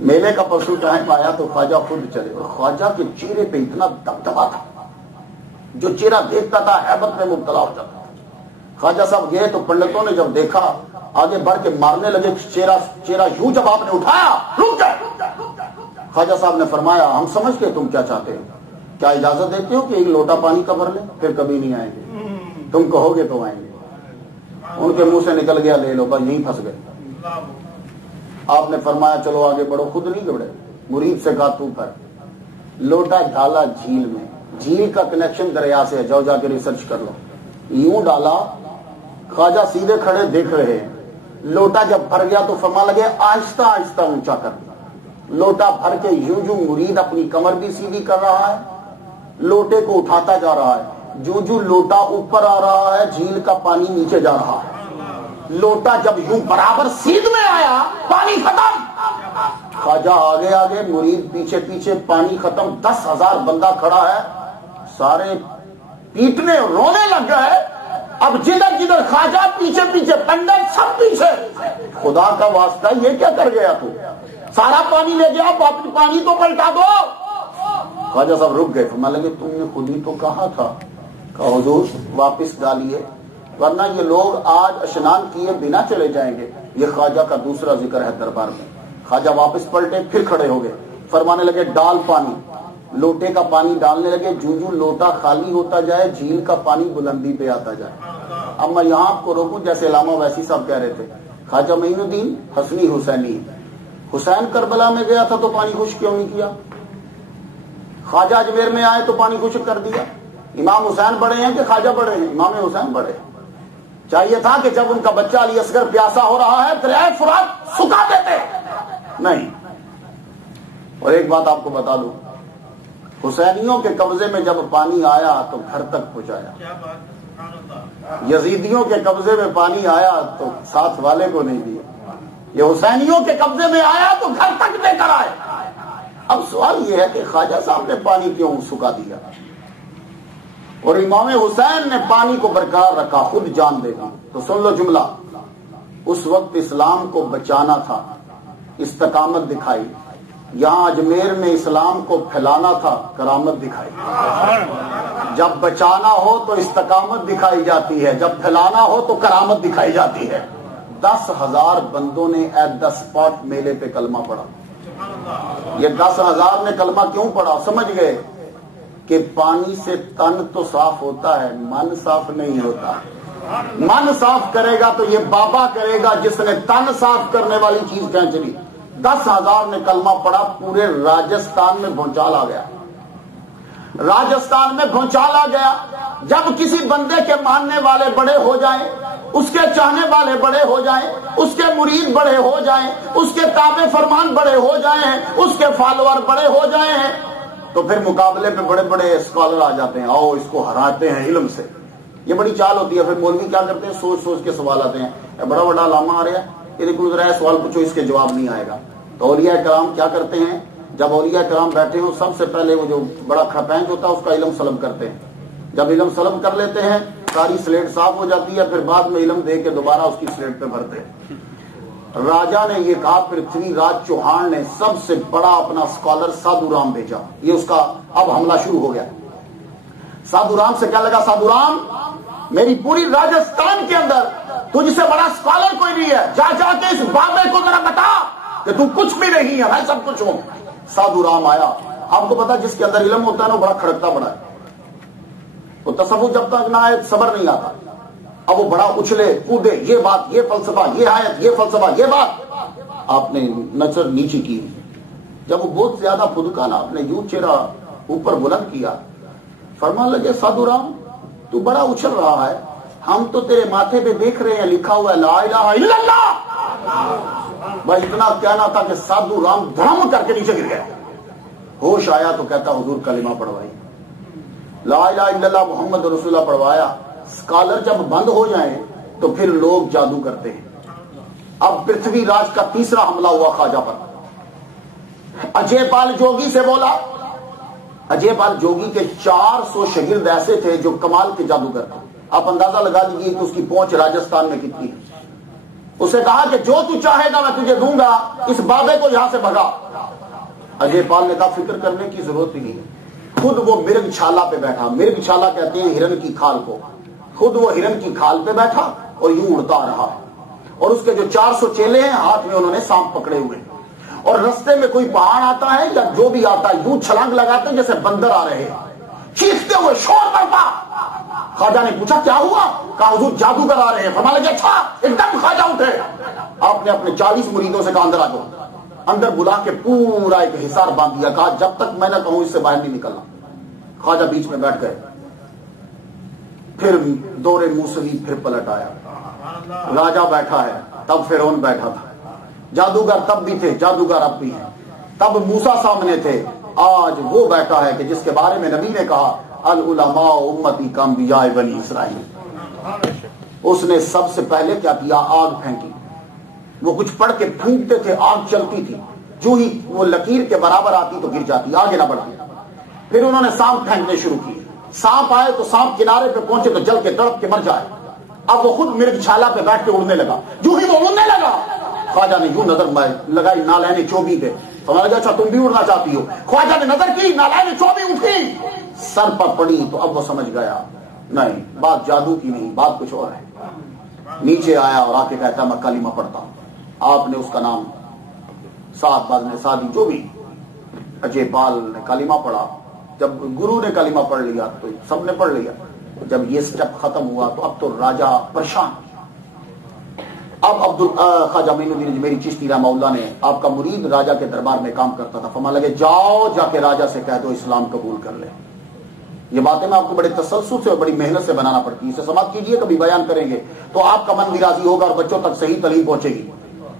میلے کا پرسوں ٹائم آیا تو خواجہ خود چلے، اور خواجہ کے چہرے پہ اتنا دبدبا تھا، جو چہرہ دیکھتا تھا ہیبت میں مبتلا ہو جاتا تھا۔ خواجہ صاحب گئے تو پنڈتوں نے جب دیکھا آگے بڑھ کے مارنے لگے، چہرہ یوں جب آپ نے اٹھایا، رک گئے۔ خواجہ صاحب نے فرمایا ہم سمجھ کے تم کیا چاہتے ہو، کیا اجازت دیتے ہو کہ ایک لوٹا پانی کا بھر لیں؟ پھر کبھی نہیں آئیں گے، تم کہو گے تو آئیں گے۔ ان کے منہ سے نکل گیا لے لو، بس یہیں پھنس گئے۔ آپ نے فرمایا چلو آگے بڑھو، خود نہیں گبڑے، مرید سے کہا تو کر۔ لوٹا ڈالا جھیل میں، جھیل کا کنیکشن دریا سے ہے، جاؤ جا کے ریسرچ کر لو۔ یوں ڈالا، خواجہ سیدھے کھڑے دیکھ رہے ہیں۔ لوٹا جب بھر گیا تو فرما لگے آہستہ آہستہ اونچا کر دیا۔ لوٹا بھر کے یوں مرید اپنی کمر بھی سیدھی کر رہا ہے، لوٹے کو اٹھاتا جا رہا ہے، جو لوٹا اوپر آ رہا ہے جھیل کا پانی نیچے جا رہا ہے۔ لوٹا جب یوں برابر سیدھ میں آیا، پانی ختم۔ خواجہ آگے آگے، مرید پیچھے پیچھے، پانی ختم۔ 10,000 بندہ کھڑا ہے، سارے پیٹنے رونے لگ گئے۔ اب جدھر جدھر خواجہ پیچھے پیچھے، پنڈت سب پیچھے۔ خدا کا واسطہ یہ کیا کر گیا تو؟ سارا پانی لے گیا، پانی تو پلٹا دو۔ خواجہ صاحب رک گئے، فرمانے لگے تم نے خود ہی تو کہا تھا۔ کہا حضور واپس ڈالیے، ورنہ یہ لوگ آج اشنان کیے بنا چلے جائیں گے۔ یہ خواجہ کا دوسرا ذکر ہے دربار میں۔ خواجہ واپس پلٹے، پھر کھڑے ہو گئے، فرمانے لگے ڈال پانی۔ لوٹے کا پانی ڈالنے لگے، جو لوٹا خالی ہوتا جائے جھیل کا پانی بلندی پہ آتا جائے۔ اب میں یہاں آپ کو روکوں، جیسے علامہ ویسی صاحب کہہ رہے تھے، خواجہ معین الدین حسنی حسینی، حسین کربلا میں گیا تھا تو پانی خشک کیوں نہیں کیا؟ خواجہ اجمیر میں آئے تو پانی خشک کر دیا۔ امام حسین بڑے ہیں کہ خواجہ بڑے ہیں؟ امام حسین بڑے ہیں۔ چاہیے تھا کہ جب ان کا بچہ علی اصغر پیاسا ہو رہا ہے دریائے فرات سکھا دیتے، نہیں۔ اور ایک بات آپ کو بتا دوں، حسینیوں کے قبضے میں جب پانی آیا تو گھر تک پہنچایا، یزیدیوں کے قبضے میں پانی آیا تو ساتھ والے کو نہیں دیا، یہ حسینیوں کے قبضے میں آیا تو گھر تک لے کر آئے۔ اب سوال یہ ہے کہ خواجہ صاحب نے پانی کیوں سکھا دیا اور امام حسین نے پانی کو برقرار رکھا، خود جان دے دی؟ تو سن لو جملہ، اس وقت اسلام کو بچانا تھا، استقامت دکھائی۔ یہاں اجمیر میں اسلام کو پھیلانا تھا، کرامت دکھائی۔ جب بچانا ہو تو استقامت دکھائی جاتی ہے، جب پھیلانا ہو تو کرامت دکھائی جاتی ہے۔ 10,000 بندوں نے ایٹ دا اسپاٹ میلے پہ کلمہ پڑھا۔ یہ 10,000 نے کلمہ کیوں پڑھا؟ سمجھ گئے کہ پانی سے تن تو صاف ہوتا ہے، من صاف نہیں ہوتا۔ من صاف کرے گا تو یہ بابا کرے گا جس نے تن صاف کرنے والی چیز کھینچ لی۔ 10,000 نے کلمہ پڑھا، پورے راجستھان میں بھونچال آ گیا، راجستھان میں بھونچال آ گیا۔ جب کسی بندے کے ماننے والے بڑے ہو جائیں، اس کے چاہنے والے بڑے ہو جائیں، اس کے مرید بڑے ہو جائیں، اس کے تابع فرمان بڑے ہو جائیں، اس کے فالوور بڑے ہو جائیں، تو پھر مقابلے پہ بڑے بڑے اسکالر آ جاتے ہیں، آؤ اس کو ہراتے ہیں علم سے۔ یہ بڑی چال ہوتی ہے۔ پھر مولوی کیا کرتے ہیں؟ سوچ سوچ کے سوال آتے ہیں، بڑا بڑا علامہ آ رہا ہے، یہ دیکھو ذرا سوال پوچھو، اس کے جواب نہیں آئے گا۔ تو اولیاء کرام کیا کرتے ہیں؟ جب اولیاء کرام بیٹھے ہوں، سب سے پہلے وہ جو بڑا کھپینچ ہوتا ہے اس کا علم سلب کرتے ہیں۔ جب علم سلب کر لیتے ہیں، ساری سلیٹ صاف ہو جاتی ہے، پھر بعد میں علم دے کے دوبارہ اس کی سلیٹ پہ بھرتے ہیں۔ راجا نے یہ کہا، پرتھوی راج چوہان نے سب سے بڑا اپنا اسکالر سادھو رام بھیجا۔ یہ اس کا اب حملہ شروع ہو گیا۔ سادھو رام سے کیا لگا؟ سادھو رام، میری پوری راجستھان کے اندر تجھ سے بڑا اسکالر کوئی نہیں ہے، جا جا کے اس بابے کو ذرا بتا کہ تو کچھ بھی نہیں ہے، میں سب کچھ ہوں۔ سادھو رام آیا۔ آپ کو پتا جس کے اندر علم ہوتا ہے نا، بڑا کھڑکتا بڑا ہے، وہ تصوف جب تک نہ آئے صبر نہیں آتا۔ اب وہ بڑا اچھلے کودے، یہ بات، یہ فلسفہ، یہ آیت، یہ فلسفہ، یہ بات۔ آپ نے نظر نیچی کی، جب وہ بہت زیادہ پھدکا نا، آپ نے یوں چہرہ اوپر بلند کیا، فرمان لگے سادھو رام تو بڑا اچھل رہا ہے، ہم تو تیرے ماتھے پہ دیکھ رہے ہیں لکھا ہوا ہے لا الہ الا اللہ۔ بھائی اتنا کہنا تھا کہ سادھو رام دھڑم کر کے نیچے گر گئے۔ ہوش آیا تو کہتا حضور کلمہ پڑھوائی، لا الہ الا اللہ محمد رسول اللہ پڑھوایا۔ اسکالر جب بند ہو جائیں تو پھر لوگ جادو کرتے ہیں۔ اب پرتھوی راج کا تیسرا حملہ ہوا خواجہ پر۔ اجے پال جوگی سے بولا۔ اجے پال جوگی کے 400 شاگرد ایسے تھے جو کمال کے جادوگر تھے۔ آپ اندازہ لگا دیجیے کہ اس کی پہنچ راجستھان میں کتنی ہے۔ اسے کہا کہ جو تو چاہے گا میں تجھے دوں گا، اس بابے کو یہاں سے بھگا۔ اجے پال نے کہا فکر کرنے کی ضرورت ہی نہیں ہے۔ خود وہ مرگ چھالا پہ بیٹھا، مرگ چھالا کہتے ہیں ہرن کی کھال کو، خود وہ ہرن کی کھال پہ بیٹھا اور یوں اڑتا رہا، اور اس کے جو 400 چیلے ہیں ہاتھ میں انہوں نے سانپ پکڑے ہوئے، اور رستے میں کوئی پہاڑ آتا ہے یا جو بھی آتا ہے یوں چھلانگ لگاتے ہیں جیسے بندر آ رہے ہیں، چیختے ہوئے شور برپا۔ خواجہ نے پوچھا کیا ہوا؟ کہا حضور جادوگر آ رہے ہیں۔ فرمانے لگے اچھا، ایک دم خواجہ اٹھے۔ آپ نے اپنے 40 مریدوں سے کہا اندر آ جاؤ، اندر بلا کے پورا ایک حصار باندھ دیا، کہا جب تک میں نہ کہوں اس سے باہر نہیں نکلنا۔ خواجہ بیچ میں بیٹھ گئے، پھر دورے موسوی پھر پلٹ آیا، راجا بیٹھا ہے، تب فرعون بیٹھا تھا، جادوگر تب بھی تھے، جادوگر اب بھی ہیں، تب موسیٰ سامنے تھے، آج وہ بیٹھا ہے کہ جس کے بارے میں نبی نے کہا العلماء امتی کانبیاء بنی اسرائیل۔ اس نے سب سے پہلے کیا کیا؟ آگ پھینکی۔ وہ کچھ پڑھ کے پھونکتے تھے، آگ چلتی تھی، جو ہی وہ لکیر کے برابر آتی تو گر جاتی، آگے نہ بڑھتی۔ پھر انہوں نے سانپ پھینکنے شروع کیے، سانپ آئے تو سانپ کنارے پہ پہنچے تو جل کے تڑپ کے مر جائے۔ اب وہ خود مرگ چھالا پہ بیٹھ کے اڑنے لگا، جو ہی وہ اڑنے لگا خواجہ نے یوں نظر لگائی نالین چوبی پہ، سمجھ لگا اچھا تم بھی اڑنا چاہتی ہو۔ خواجہ نے نظر کی، نالین چوبی اٹھی، سر پر پڑی تو اب وہ سمجھ گیا نہیں بات جادو کی نہیں، بات کچھ اور ہے۔ نیچے آیا اور آ کے کہتا میں کلمہ پڑھتا ہوں۔ آپ نے اس کا نام سعد بن سعدی جو بھی، اجے پال نے کلمہ پڑھا۔ جب گرو نے کلمہ پڑھ لیا تو سب نے پڑھ لیا۔ جب یہ سٹیپ ختم ہوا تو اب تو راجا پریشان۔ اب خواجہ معین الدین اجمیری چشتی رحمہ اللہ نے، آپ کا مرید راجا کے دربار میں کام کرتا تھا، فرمان لگے جاؤ جا کے راجا سے کہہ دو اسلام قبول کر لے۔ یہ باتیں میں آپ کو بڑے تسلسل سے اور بڑی محنت سے بنانا پڑتی ہے، اسے سماعت کیجئے، کبھی بیان کریں گے تو آپ کا من بھی راضی ہوگا اور بچوں تک صحیح تعلیم پہنچے گی۔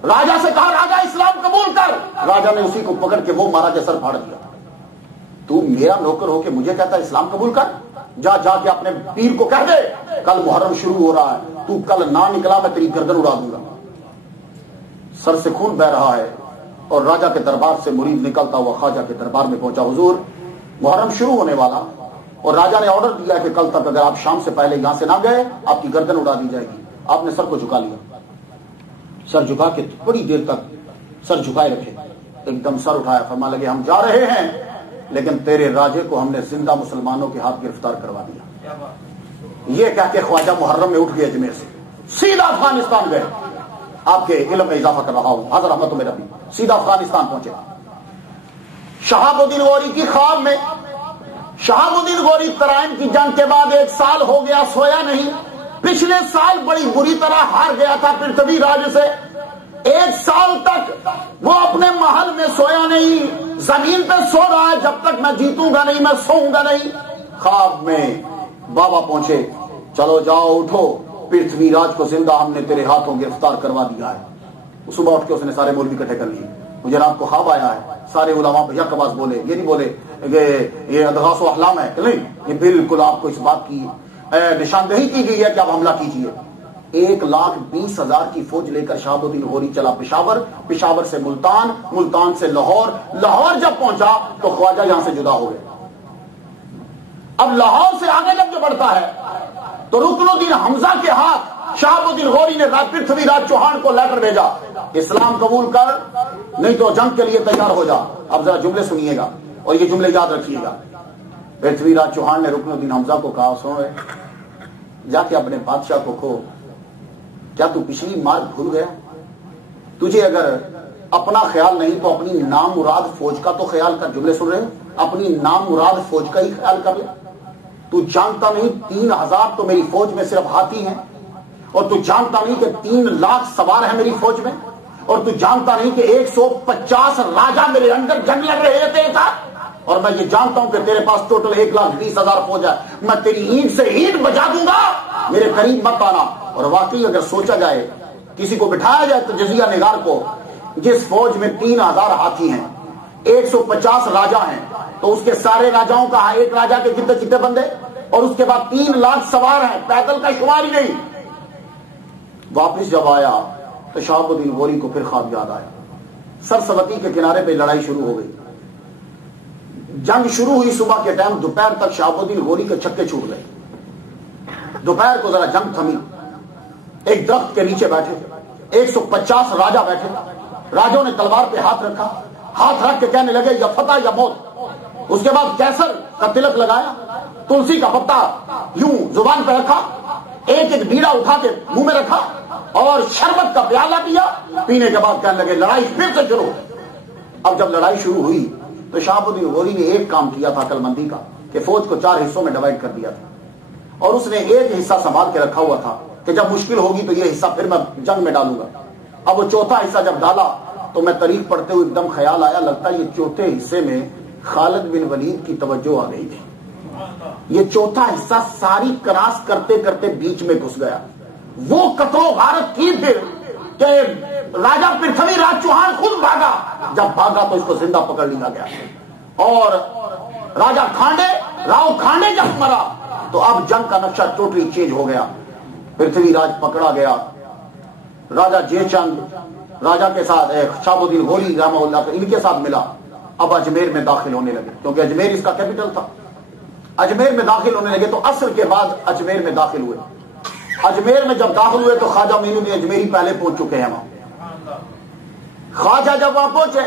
راجا سے کہا راجا اسلام قبول کر، راجا نے اسی کو پکڑ کے وہ مارا کے سر پھاڑ دیا۔ تو میرا نوکر ہو کے مجھے کہتا ہے اسلام قبول کر؟ جا جا کے اپنے پیر کو کہہ دے کل محرم شروع ہو رہا ہے، تو کل نہ نکلا میں تیری گردن اڑا دوں گا۔ سر سے خون بہ رہا ہے اور راجا کے دربار سے مرید نکلتا ہوا خواجہ کے دربار میں پہنچا، حضور محرم شروع ہونے والا اور راجا نے آرڈر دیا کہ کل تک اگر آپ شام سے پہلے یہاں سے نہ گئے آپ کی گردن اڑا دی جائے گی۔ آپ نے سر کو جھکا لیا، سر جھکا کے بڑی دیر تک سر جھکائے رکھے، ایک دم سر اٹھایا، فرمان لگے ہم جا رہے ہیں لیکن تیرے راجے کو ہم نے زندہ مسلمانوں کے ہاتھ گرفتار کروا دیا۔ یہ کہہ کے خواجہ محرم میں اٹھ گئے اجمیر سے، سیدھا افغانستان گئے۔ آپ کے علم میں اضافہ کر رہا ہوں، حضرت احمد میرا بھی سیدھا افغانستان پہنچے۔ شہاب الدین غوری کی خواب میں شہاب الدین غوری ترائن کی جنگ کے بعد 1 سال ہو گیا سویا نہیں. پچھلے سال بڑی بری طرح ہار گیا تھا پرتھوی راج سے. 1 سال تک وہ اپنے محل میں سویا نہیں, زمین پہ سو رہا ہے, جب تک میں جیتوں گا نہیں میں سوؤں گا نہیں. خواب میں بابا پہنچے, چلو جاؤ اٹھو, پرتھوی راج کو زندہ ہم نے تیرے ہاتھوں گرفتار کروا دیا ہے. صبح اٹھ کے اس نے سارے مولوی اکٹھے کر لیے, مجھے رات کو خواب آیا ہے. سارے علماء یک آواز بولے, یہ نہیں بولے کہ یہ اضغاث و احلام ہے کہ نہیں, یہ بالکل آپ کو اس بات کی نشاندہی کی گئی ہے کہ آپ حملہ کیجیے. 1,20,000 کی فوج لے کر شہاب الدین غوری چلا پشاور, پشاور سے ملتان, ملتان سے لاہور, لاہور جب پہنچا تو خواجہ یہاں سے جدا ہو گئے. اب لاہور سے آگے جب جو بڑھتا ہے تو رکن الدین حمزہ کے ہاتھ شہاب الدین غوری نے پرتھوی راج چوہان کو لیٹر بھیجا, اسلام قبول کر نہیں تو جنگ کے لیے تیار ہو جا. اب ذرا جملے سنیے گا اور یہ جملے یاد رکھیے گا. پرتھوی راج چوہان نے رکن الدین حمزہ کو کہا, سنو جا کے اپنے بادشاہ کو کہو, کیا تو پچھلی مار بھول گیا؟ تجھے اگر اپنا خیال نہیں تو اپنی نام مراد فوج کا تو خیال کر. جملے سن رہے ہیں, اپنی نام مراد فوج کا ہی خیال کر لے. تو جانتا نہیں 3,000 تو میری فوج میں صرف ہاتھی ہیں, اور تو جانتا نہیں کہ 3 لاکھ سوار ہیں میری فوج میں, اور تو جانتا نہیں کہ 150 راجا میرے اندر جنگ لڑ رہے تھے, اور میں یہ جانتا ہوں کہ تیرے پاس ٹوٹل 1,20,000 فوج ہے. میں تیری اینٹ سے اینٹ بجا دوں گا, میرے قریب مت آنا. اور واقعی اگر سوچا جائے, کسی کو بٹھایا جائے تو جزیہ نگار کو, جس فوج میں 3,000 ہاتھی ہیں, 150 راجا ہیں, تو اس کے سارے راجاؤں کا ایک راجا کے کتنے کتنے بندے, اور اس کے بعد 3 لاکھ سوار ہیں, پیدل کا شمار ہی نہیں. واپس جب آیا تو شہاب الدین غوری کو پھر خواب یاد آیا. سرسوتی کے کنارے پہ لڑائی شروع ہو گئی. جنگ شروع ہوئی صبح کے ٹائم, دوپہر تک شہاب الدین غوری کے چھکے چھوٹ گئے. دوپہر کو ذرا جنگ تھمی, ایک درخت کے نیچے بیٹھے 150 راجا بیٹھے. راجوں نے تلوار پہ ہاتھ رکھا, ہاتھ رکھ کے کہنے لگے یا فتح یا موت. اس کے بعد کیسر کا تلک لگایا, تلسی کا پتا یوں زبان پہ رکھا, ایک ایک بیڑا اٹھا کے منہ میں رکھا, اور شربت کا پیالہ پیا. پینے کے بعد کہنے لگے لڑائی پھر سے شروع. اب جب لڑائی شروع ہوئی تو شہاب الدین غوری نے ایک کام کیا تھا عقل مندی کا, کہ فوج کو 4 حصوں میں ڈیوائڈ کر دیا تھا, اور اس نے ایک حصہ سنبھال کے رکھا ہوا تھا کہ جب مشکل ہوگی تو یہ حصہ پھر میں جنگ میں ڈالوں گا. اب وہ چوتھا حصہ جب ڈالا تو میں تاریخ پڑھتے ہوئے ایک دم خیال آیا, لگتا ہے یہ چوتھے حصے میں خالد بن ولید کی توجہ آ گئی تھی. یہ چوتھا حصہ ساری کراس کرتے کرتے بیچ میں گھس گیا. وہ قتل و غارت کی پھر کہ راجا پرتھوی راج چوہان خود بھاگا. جب بھاگا تو اس کو زندہ پکڑ لیا گیا, اور راجا کھانڈے راؤ کھانڈے جب مرا تو اب جنگ کا نقشہ ٹوٹلی چینج ہو گیا. پرتھوی راج پکڑا گیا. راجا جے چند راجا کے ساتھ شہاب الدین غوری رحمہ اللہ ان کے ساتھ ملا. اب اجمیر میں داخل ہونے لگے, کیونکہ اجمیر اس کا کیپٹل تھا. اجمیر میں داخل ہونے لگے تو عصر کے بعد اجمیر میں داخل ہوئے. اجمیر میں جب داخل ہوئے تو خواجہ معین الدین اجمیری پہلے پہنچ چکے ہیں وہاں. خواجہ جب وہاں پہنچے,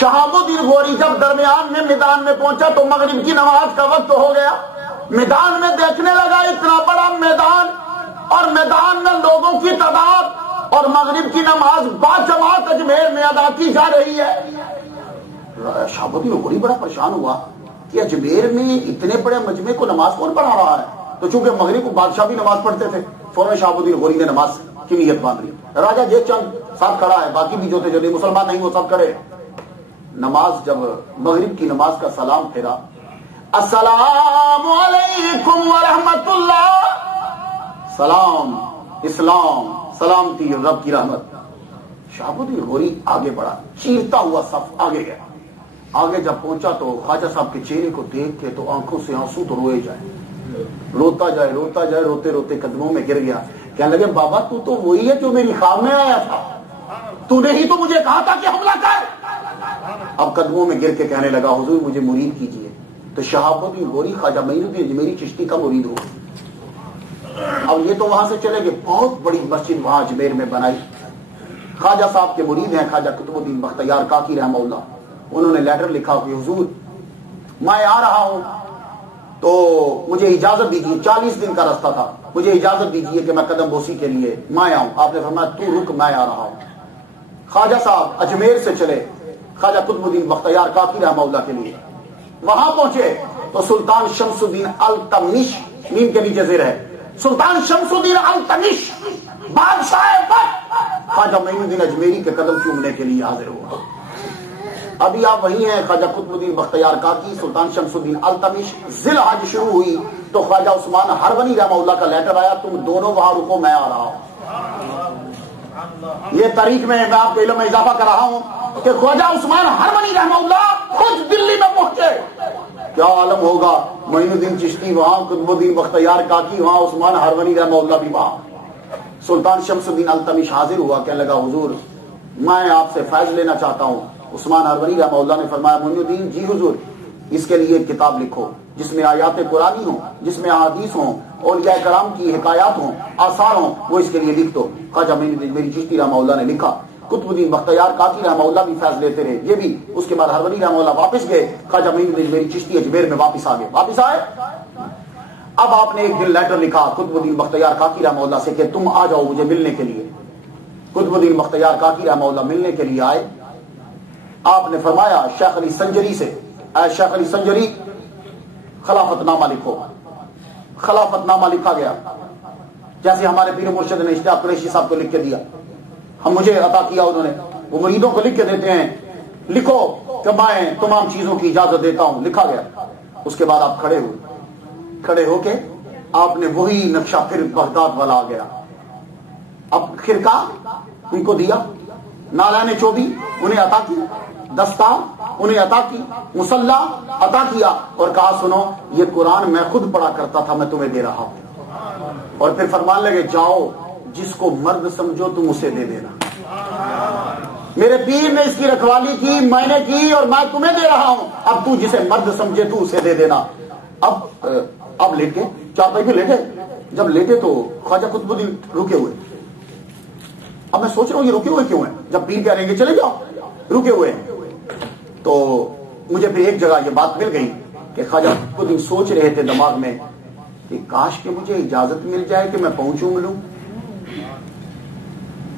شہاب الدین غوری جب درمیان میں میدان میں پہنچا تو مغرب کی نماز کا وقت ہو گیا. میدان میں دیکھنے لگا, اتنا بڑا میدان, اور میدان میں لوگوں کی تعداد, اور مغرب کی نماز باجماعت اجمیر میں ادا کی جا رہی ہے. شہاب الدین غوری بڑا پریشان ہوا کہ اجمیر میں اتنے بڑے مجمع کو نماز کون پڑھا رہا ہے. تو چونکہ مغرب کو بادشاہ بھی نماز پڑھتے تھے, فوراً شہاب الدین غوری نے نماز کی نیت باندھ لی. راجا جے چند ساتھ کھڑا ہے, باقی بھی جو تھے جو نہیں مسلمان نہیں وہ سب کھڑے. نماز جب مغرب کی نماز کا سلام پھیرا, السلام علیکم ورحمت اللہ, سلام اسلام سلامتی رب کی رحمت. شہاب الدین غوری آگے بڑھا, چیرتا ہوا صف آگے گیا. آگے جب پہنچا تو خواجہ صاحب کے چہرے کو دیکھ کے تو آنکھوں سے آنسو تو روئے جائے, روتا جائے روتا جائے, روتے روتے قدموں میں گر گیا. کہنے لگے بابا تو وہی ہے جو میری خواب میں آیا تھا, تو نے ہی تو مجھے کہا تھا کہ حملہ کر. اب قدموں میں گر کے کہنے لگا حضور مجھے مرید کیجیے. تو شہاب الدین غوری خواجہ معین الدین اجمیری چشتی کا مرید ہو. اب یہ تو وہاں سے چلے گئے, بہت بڑی مسجد وہاں اجمیر میں بنائی. خواجہ صاحب کے مرید ہیں خواجہ قطب الدین بختیار کاکی رحمہ اللہ. انہوں نے لیٹر لکھا کہ حضور میں آ رہا ہوں تو مجھے اجازت دیجیے, 40 دن کا راستہ تھا, مجھے اجازت دیجیے کہ میں قدم بوسی کے لیے میں آؤں. آپ نے فرمایا تو رک, میں آ رہا ہوں. خواجہ صاحب اجمیر سے چلے, خواجہ قطب الدین بختیار کاکی رحمہ اللہ کے لیے. وہاں پہنچے تو سلطان شمس الدین التمش، نیم کے نیچے زیر ہے، سلطان شمس الدین التمش بادشاہ وقت خواجہ معین الدین اجمیری کے قدم چومنے کے لیے حاضر ہوا. ابھی آپ وہی ہیں. خواجہ قطب الدین بختیار کاکی، سلطان شمس الدین التمش. ذی الحج شروع ہوئی تو خواجہ عثمان ہرونی رحمہ اللہ کا لیٹر آیا، تم دونوں وہاں رکو، میں آ رہا ہوں. یہ تاریخ میں آپ کے علم میں اضافہ کر رہا ہوں کہ خواجہ عثمان ہرونی رحمہ اللہ خود دلی میں پہنچے. کیا عالم ہوگا، معین الدین چشتی وہاں، قطب الدین بختیار کاکی وہاں، عثمان ہرونی رحمہ اللہ بھی وہاں. سلطان شمس الدین التمش حاضر ہوا، کہنے لگا حضور میں آپ سے فیض لینا چاہتا ہوں. عثمان ہرونی رحمہ اللہ نے فرمایا معین الدین جی حضور، اس کے لیے ایک کتاب لکھو جس میں آیات قرآنی ہوں، جس میں احادیث ہوں، اولیاء کرام کی حکایات ہوں، آثار ہوں، وہ اس کے لیے لکھ دو. خواجہ معین الدین میری چشتی رحمہ اللہ نے لکھا. قطب الدین بختیار کاکی رحمہ اللہ بھی فیض لیتے رہے، یہ بھی. اس کے بعد ہرونی رحمہ اللہ واپس گئے، خواجہ معین الدین میری چشتی اجمیر میں واپس آ گئے. واپس آئے، اب آپ نے ایک دن لیٹر لکھا قطب الدین بختیار کاکی رحمہ اللہ سے کہ تم آ جاؤ مجھے ملنے کے لیے. قطب الدین بختیار کاکی رحمہ اللہ ملنے کے لیے آئے. آپ نے فرمایا شیخ علی سنجری سے، اے شیخ علی سنجری خلافت نامہ لکھو. خلافت نامہ لکھا گیا، جیسے ہمارے پیر مرشد نے اشتیاق قریشی صاحب کو لکھ کے دیا، ہم مجھے عطا کیا انہوں نے. وہ مریدوں کو لکھ کے دیتے ہیں، لکھو کہ میں تمام چیزوں کی اجازت دیتا ہوں. لکھا گیا. اس کے بعد آپ کھڑے ہوئے، کھڑے ہو کے آپ نے وہی نقشہ پھر بغداد والا آ گیا. اب خرقہ ان کو دیا، نالان چوبی انہیں عطا کی، دستار انہیں عطا کی، مصلح عطا کیا، اور کہا سنو یہ قرآن میں خود پڑھا کرتا تھا، میں تمہیں دے رہا ہوں. اور پھر فرمان لگے جاؤ جس کو مرد سمجھو تم اسے دے دینا. میرے پیر نے اس کی رکھوالی کی، میں نے کی، اور میں تمہیں دے رہا ہوں. اب تو جسے مرد سمجھے تو اسے دے دینا. اب لیٹے، چارپائی پہ لیٹے. جب لیٹے تو خواجہ قطب الدین رکے ہوئے. اب میں سوچ رہا ہوں یہ رکے ہوئے کیوں ہیں، جب پیر کہہ رہے ہیں کہ چلے جاؤ، رکے ہوئے ہیں. تو مجھے پھر ایک جگہ یہ بات مل گئی کہ خواجہ قطب الدین سوچ رہے تھے دماغ میں کہ کاش کہ مجھے اجازت مل جائے کہ میں پہنچوں ملوں.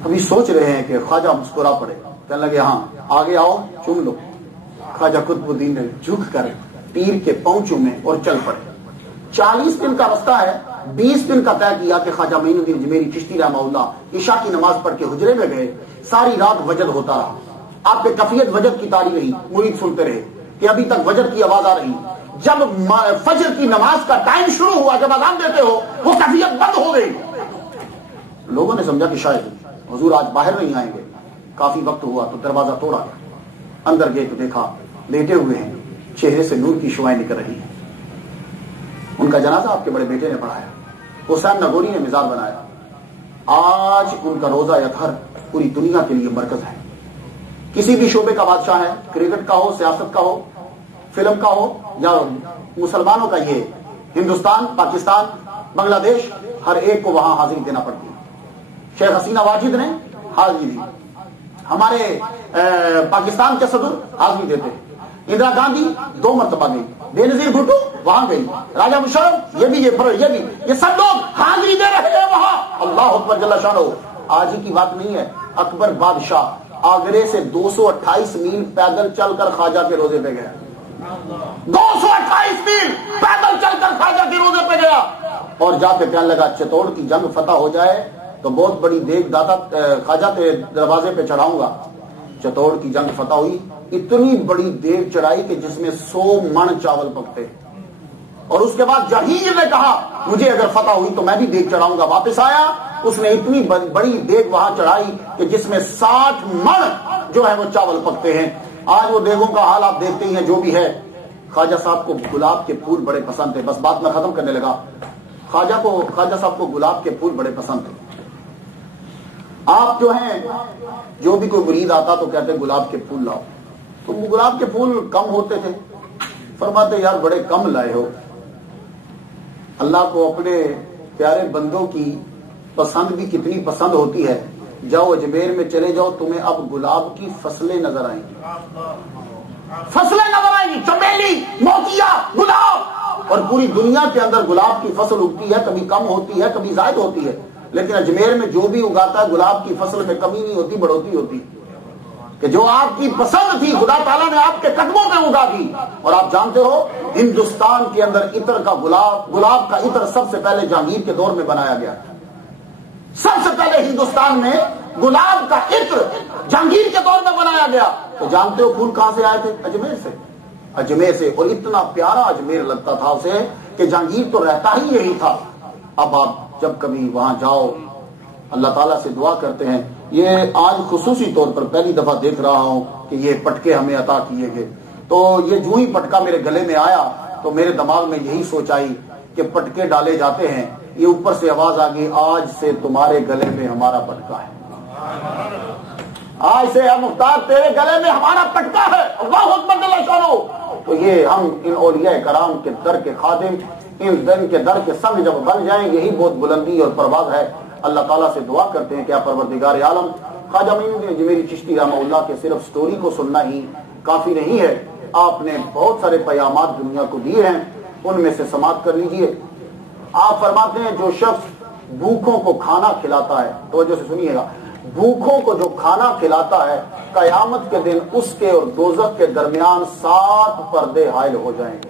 ابھی سوچ رہے ہیں کہ خواجہ مسکرا پڑے، کہنے لگے ہاں آگے آؤ چوم لو. خواجہ قطب الدین نے جھک کر پیر کے پاؤں چومے اور چل پڑے. 40 دن کا رستہ ہے، 20 دن کا طے کیا کہ خواجہ معین الدین اجمیری چشتی رحمہ اللہ عشاء کی نماز پڑھ کے حجرے میں گئے. ساری رات وجد ہوتا رہا. آپ کے کفیت وجد کی تاری رہی، مرید سنتے رہے کہ ابھی تک وجد کی آواز آ رہی. جب فجر کی نماز کا ٹائم شروع ہوا، جب اذان دیتے ہو وہ کفیت بند ہو گئی. لوگوں نے سمجھا کہ شاید حضور آج باہر نہیں آئیں گے. کافی وقت ہوا تو دروازہ توڑا گیا. اندر گئے تو دیکھا لیٹے ہوئے ہیں، چہرے سے نور کی شعائیں نکل رہی ہیں. ان کا جنازہ آپ کے بڑے بیٹے نے پڑھایا، حسین نگوری نے مزار بنایا. آج ان کا روزہ اطہر پوری دنیا کے لیے مرکز ہے. کسی بھی شعبے کا بادشاہ ہے، کرکٹ کا ہو، سیاست کا ہو، فلم کا ہو، یا مسلمانوں کا یہ ہندوستان، پاکستان، بنگلہ دیش، ہر ایک کو وہاں حاضری دینا پڑتی ہے. شیخ حسینہ واجد نے حاضری دی، ہمارے پاکستان کے صدر حاضری دیتے. اندرا گاندھی 2 مرتبہ گئی، بے نظیر بھٹو وہاں گئی، راجہ مشرف یہ سب لوگ حاضری دے رہے ہیں وہاں. اللہ اکبر جل شانہ. آج ہی کی بات نہیں ہے، اکبر بادشاہ آگرے سے 228 میل پیدل چل کر خواجہ کے روزے پہ گیا. 228 میل پیدل چل کر خواجہ کے روزے پہ گیا. اور جا کے کہنے لگا چتوڑ کی جنگ فتح ہو جائے تو بہت بڑی دیگ داتا خواجہ کے دروازے پہ چڑھاؤں گا. چتوڑ کی جنگ فتح ہوئی، اتنی بڑی دیگ چڑھائی کہ جس میں 100 من چاول پکتے. اور اس کے بعد جہیر نے کہا مجھے اگر فتح ہوئی تو میں بھی دیگ چڑھاؤں گا. واپس آیا، اس نے اتنی بڑی دیگ وہاں چڑھائی کہ جس میں 60 من جو ہے وہ چاول پکتے ہیں. آج وہ دیگوں کا حال آپ دیکھتے ہی ہیں جو بھی ہے. خواجہ صاحب کو گلاب کے پھول بڑے پسند تھے. بس بات میں ختم کرنے لگا. خواجہ صاحب کو گلاب کے پھول بڑے پسند تھے. آپ جو ہیں جو بھی کوئی مرید آتا تو کہتے گلاب کے پھول لاؤ، تو وہ گلاب کے پھول کم ہوتے تھے. فرماتے یار بڑے کم لائے ہو. اللہ کو اپنے پیارے بندوں کی پسند بھی کتنی پسند ہوتی ہے. جاؤ اجمیر میں چلے جاؤ، تمہیں اب گلاب کی فصلیں نظر آئیں گی، فصلیں نظر آئیں گی، چمیلی، موتیا، گلاب. اور پوری دنیا کے اندر گلاب کی فصل اگتی ہے، کبھی کم ہوتی ہے کبھی زائد ہوتی ہے، لیکن اجمیر میں جو بھی اگاتا ہے گلاب کی فصل میں کمی نہیں ہوتی، بڑھوتی ہوتی. کہ جو آپ کی پسند تھی خدا تعالیٰ نے آپ کے قدموں پہ اگا دی. اور آپ جانتے ہو ہندوستان کے اندر عطر کا گلاب کا عطر سب سے پہلے جہانگیر کے دور میں بنایا گیا. سب سے پہلے ہندوستان میں گلاب کا عطر جہانگیر کے دور میں بنایا گیا. تو جانتے ہو پھول کہاں سے آئے تھے؟ اجمیر سے. اجمیر سے. اور اتنا پیارا اجمیر لگتا تھا اسے کہ جہانگیر تو رہتا ہی یہی تھا. اب آپ جب کبھی وہاں جاؤ اللہ تعالیٰ سے دعا کرتے ہیں. یہ آج خصوصی طور پر پہلی دفعہ دیکھ رہا ہوں کہ یہ پٹکے ہمیں عطا کیے گئے. تو یہ جو ہی پٹکا میرے گلے میں آیا تو میرے دماغ میں یہی سوچ آئی کہ پٹکے ڈالے جاتے ہیں. یہ اوپر سے آواز آ گئی آج سے تمہارے گلے میں ہمارا پٹکا ہے. آج سے مختار تیرے گلے میں ہمارا پٹکا ہے. اللہ اکبر جل شانہ. تو یہ ہم ان اولیاء کرام کے در کے خادم ان دن کے در کے سنگ جب بن جائیں یہی بہت بلندی اور پرواز ہے. اللہ تعالیٰ سے دعا کرتے ہیں کہ پروردگار عالم خواجہ میری چشتی رحمہ اللہ کے صرف سٹوری کو سننا ہی کافی نہیں ہے. آپ نے بہت سارے پیامات دنیا کو دیے ہیں ان میں سے سماعت کر لیجئے. آپ فرماتے ہیں جو شخص بھوکوں کو کھانا کھلاتا ہے توجہ سے سنیے گا بھوکوں کو جو کھانا کھلاتا ہے قیامت کے دن اس کے اور دوزخ کے درمیان 7 پردے حائل ہو جائیں گے.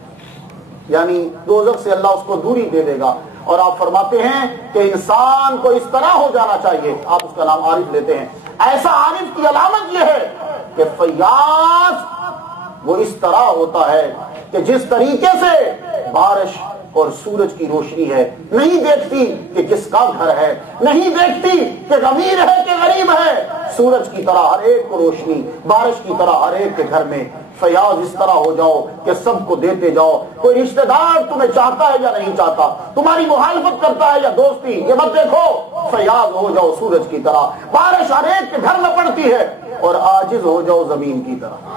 یعنی دوزخ سے اللہ اس کو دوری دے دے گا. اور آپ فرماتے ہیں کہ انسان کو اس طرح ہو جانا چاہیے. آپ اس کا نام عارف لیتے ہیں. ایسا عارف کی علامت یہ ہے کہ فیاض وہ اس طرح ہوتا ہے کہ جس طریقے سے بارش اور سورج کی روشنی ہے نہیں دیکھتی کہ کس کا گھر ہے نہیں دیکھتی کہ امیر ہے کہ غریب ہے. سورج کی طرح ہر ایک کو روشنی بارش کی طرح ہر ایک کے گھر میں فیاض اس طرح ہو جاؤ کہ سب کو دیتے جاؤ. کوئی رشتہ دار تمہیں چاہتا ہے یا نہیں چاہتا تمہاری مخالفت کرتا ہے یا دوستی یہ مت دیکھو فیاض ہو جاؤ سورج کی طرح. بارش ہر ایک کے گھر میں پڑتی ہے اور عاجز ہو جاؤ زمین کی طرح.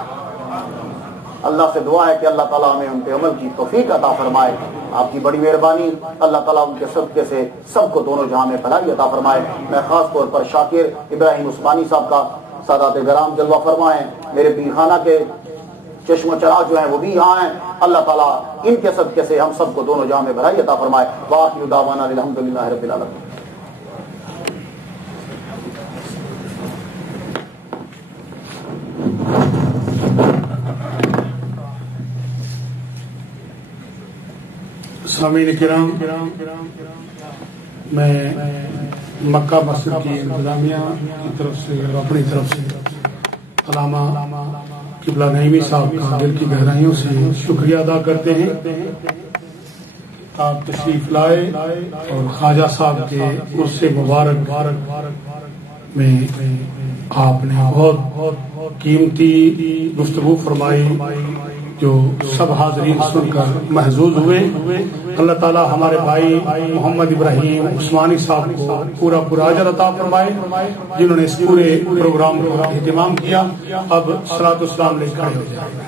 اللہ سے دعا ہے کہ اللہ تعالیٰ ہمیں ان پہ عمل کی توفیق عطا فرمائے. آپ کی بڑی مہربانی اللہ تعالیٰ ان کے صدقے سے سب کو دونوں جہاں میں بھلائی عطا فرمائے. میں خاص طور پر شاکر ابراہیم عثمانی صاحب کا سادات گرام جلوہ فرمائیں. میرے پیر خانہ کے چشم و چراغ جو ہیں وہ بھی یہاں ہیں. اللہ تعالیٰ ان کے صدقے سے ہم سب کو دونوں جہاں میں بھلائی عطا فرمائے. وآخر دعوانا الحمدللہ رب العالمین. سامعین کرام میں مکہ مسجد کی انتظامیہ کی طرف سے اور اپنی طرف سے علامہ قبلہ نعیمی صاحب کا دل کی گہرائیوں سے شکریہ ادا کرتے ہیں. آپ تشریف لائے اور خواجہ صاحب کے عرس مبارک میں آپ نے بہت قیمتی گفتگو فرمائی جو سب حاضرین سن کر محظوظ ہوئے. اللہ تعالی ہمارے بھائی محمد ابراہیم عثمانی صاحب کو پورا اجر عطا فرمائے جنہوں نے اس پورے پروگرام کا اہتمام کیا. اب صلاۃ والسلام لے کر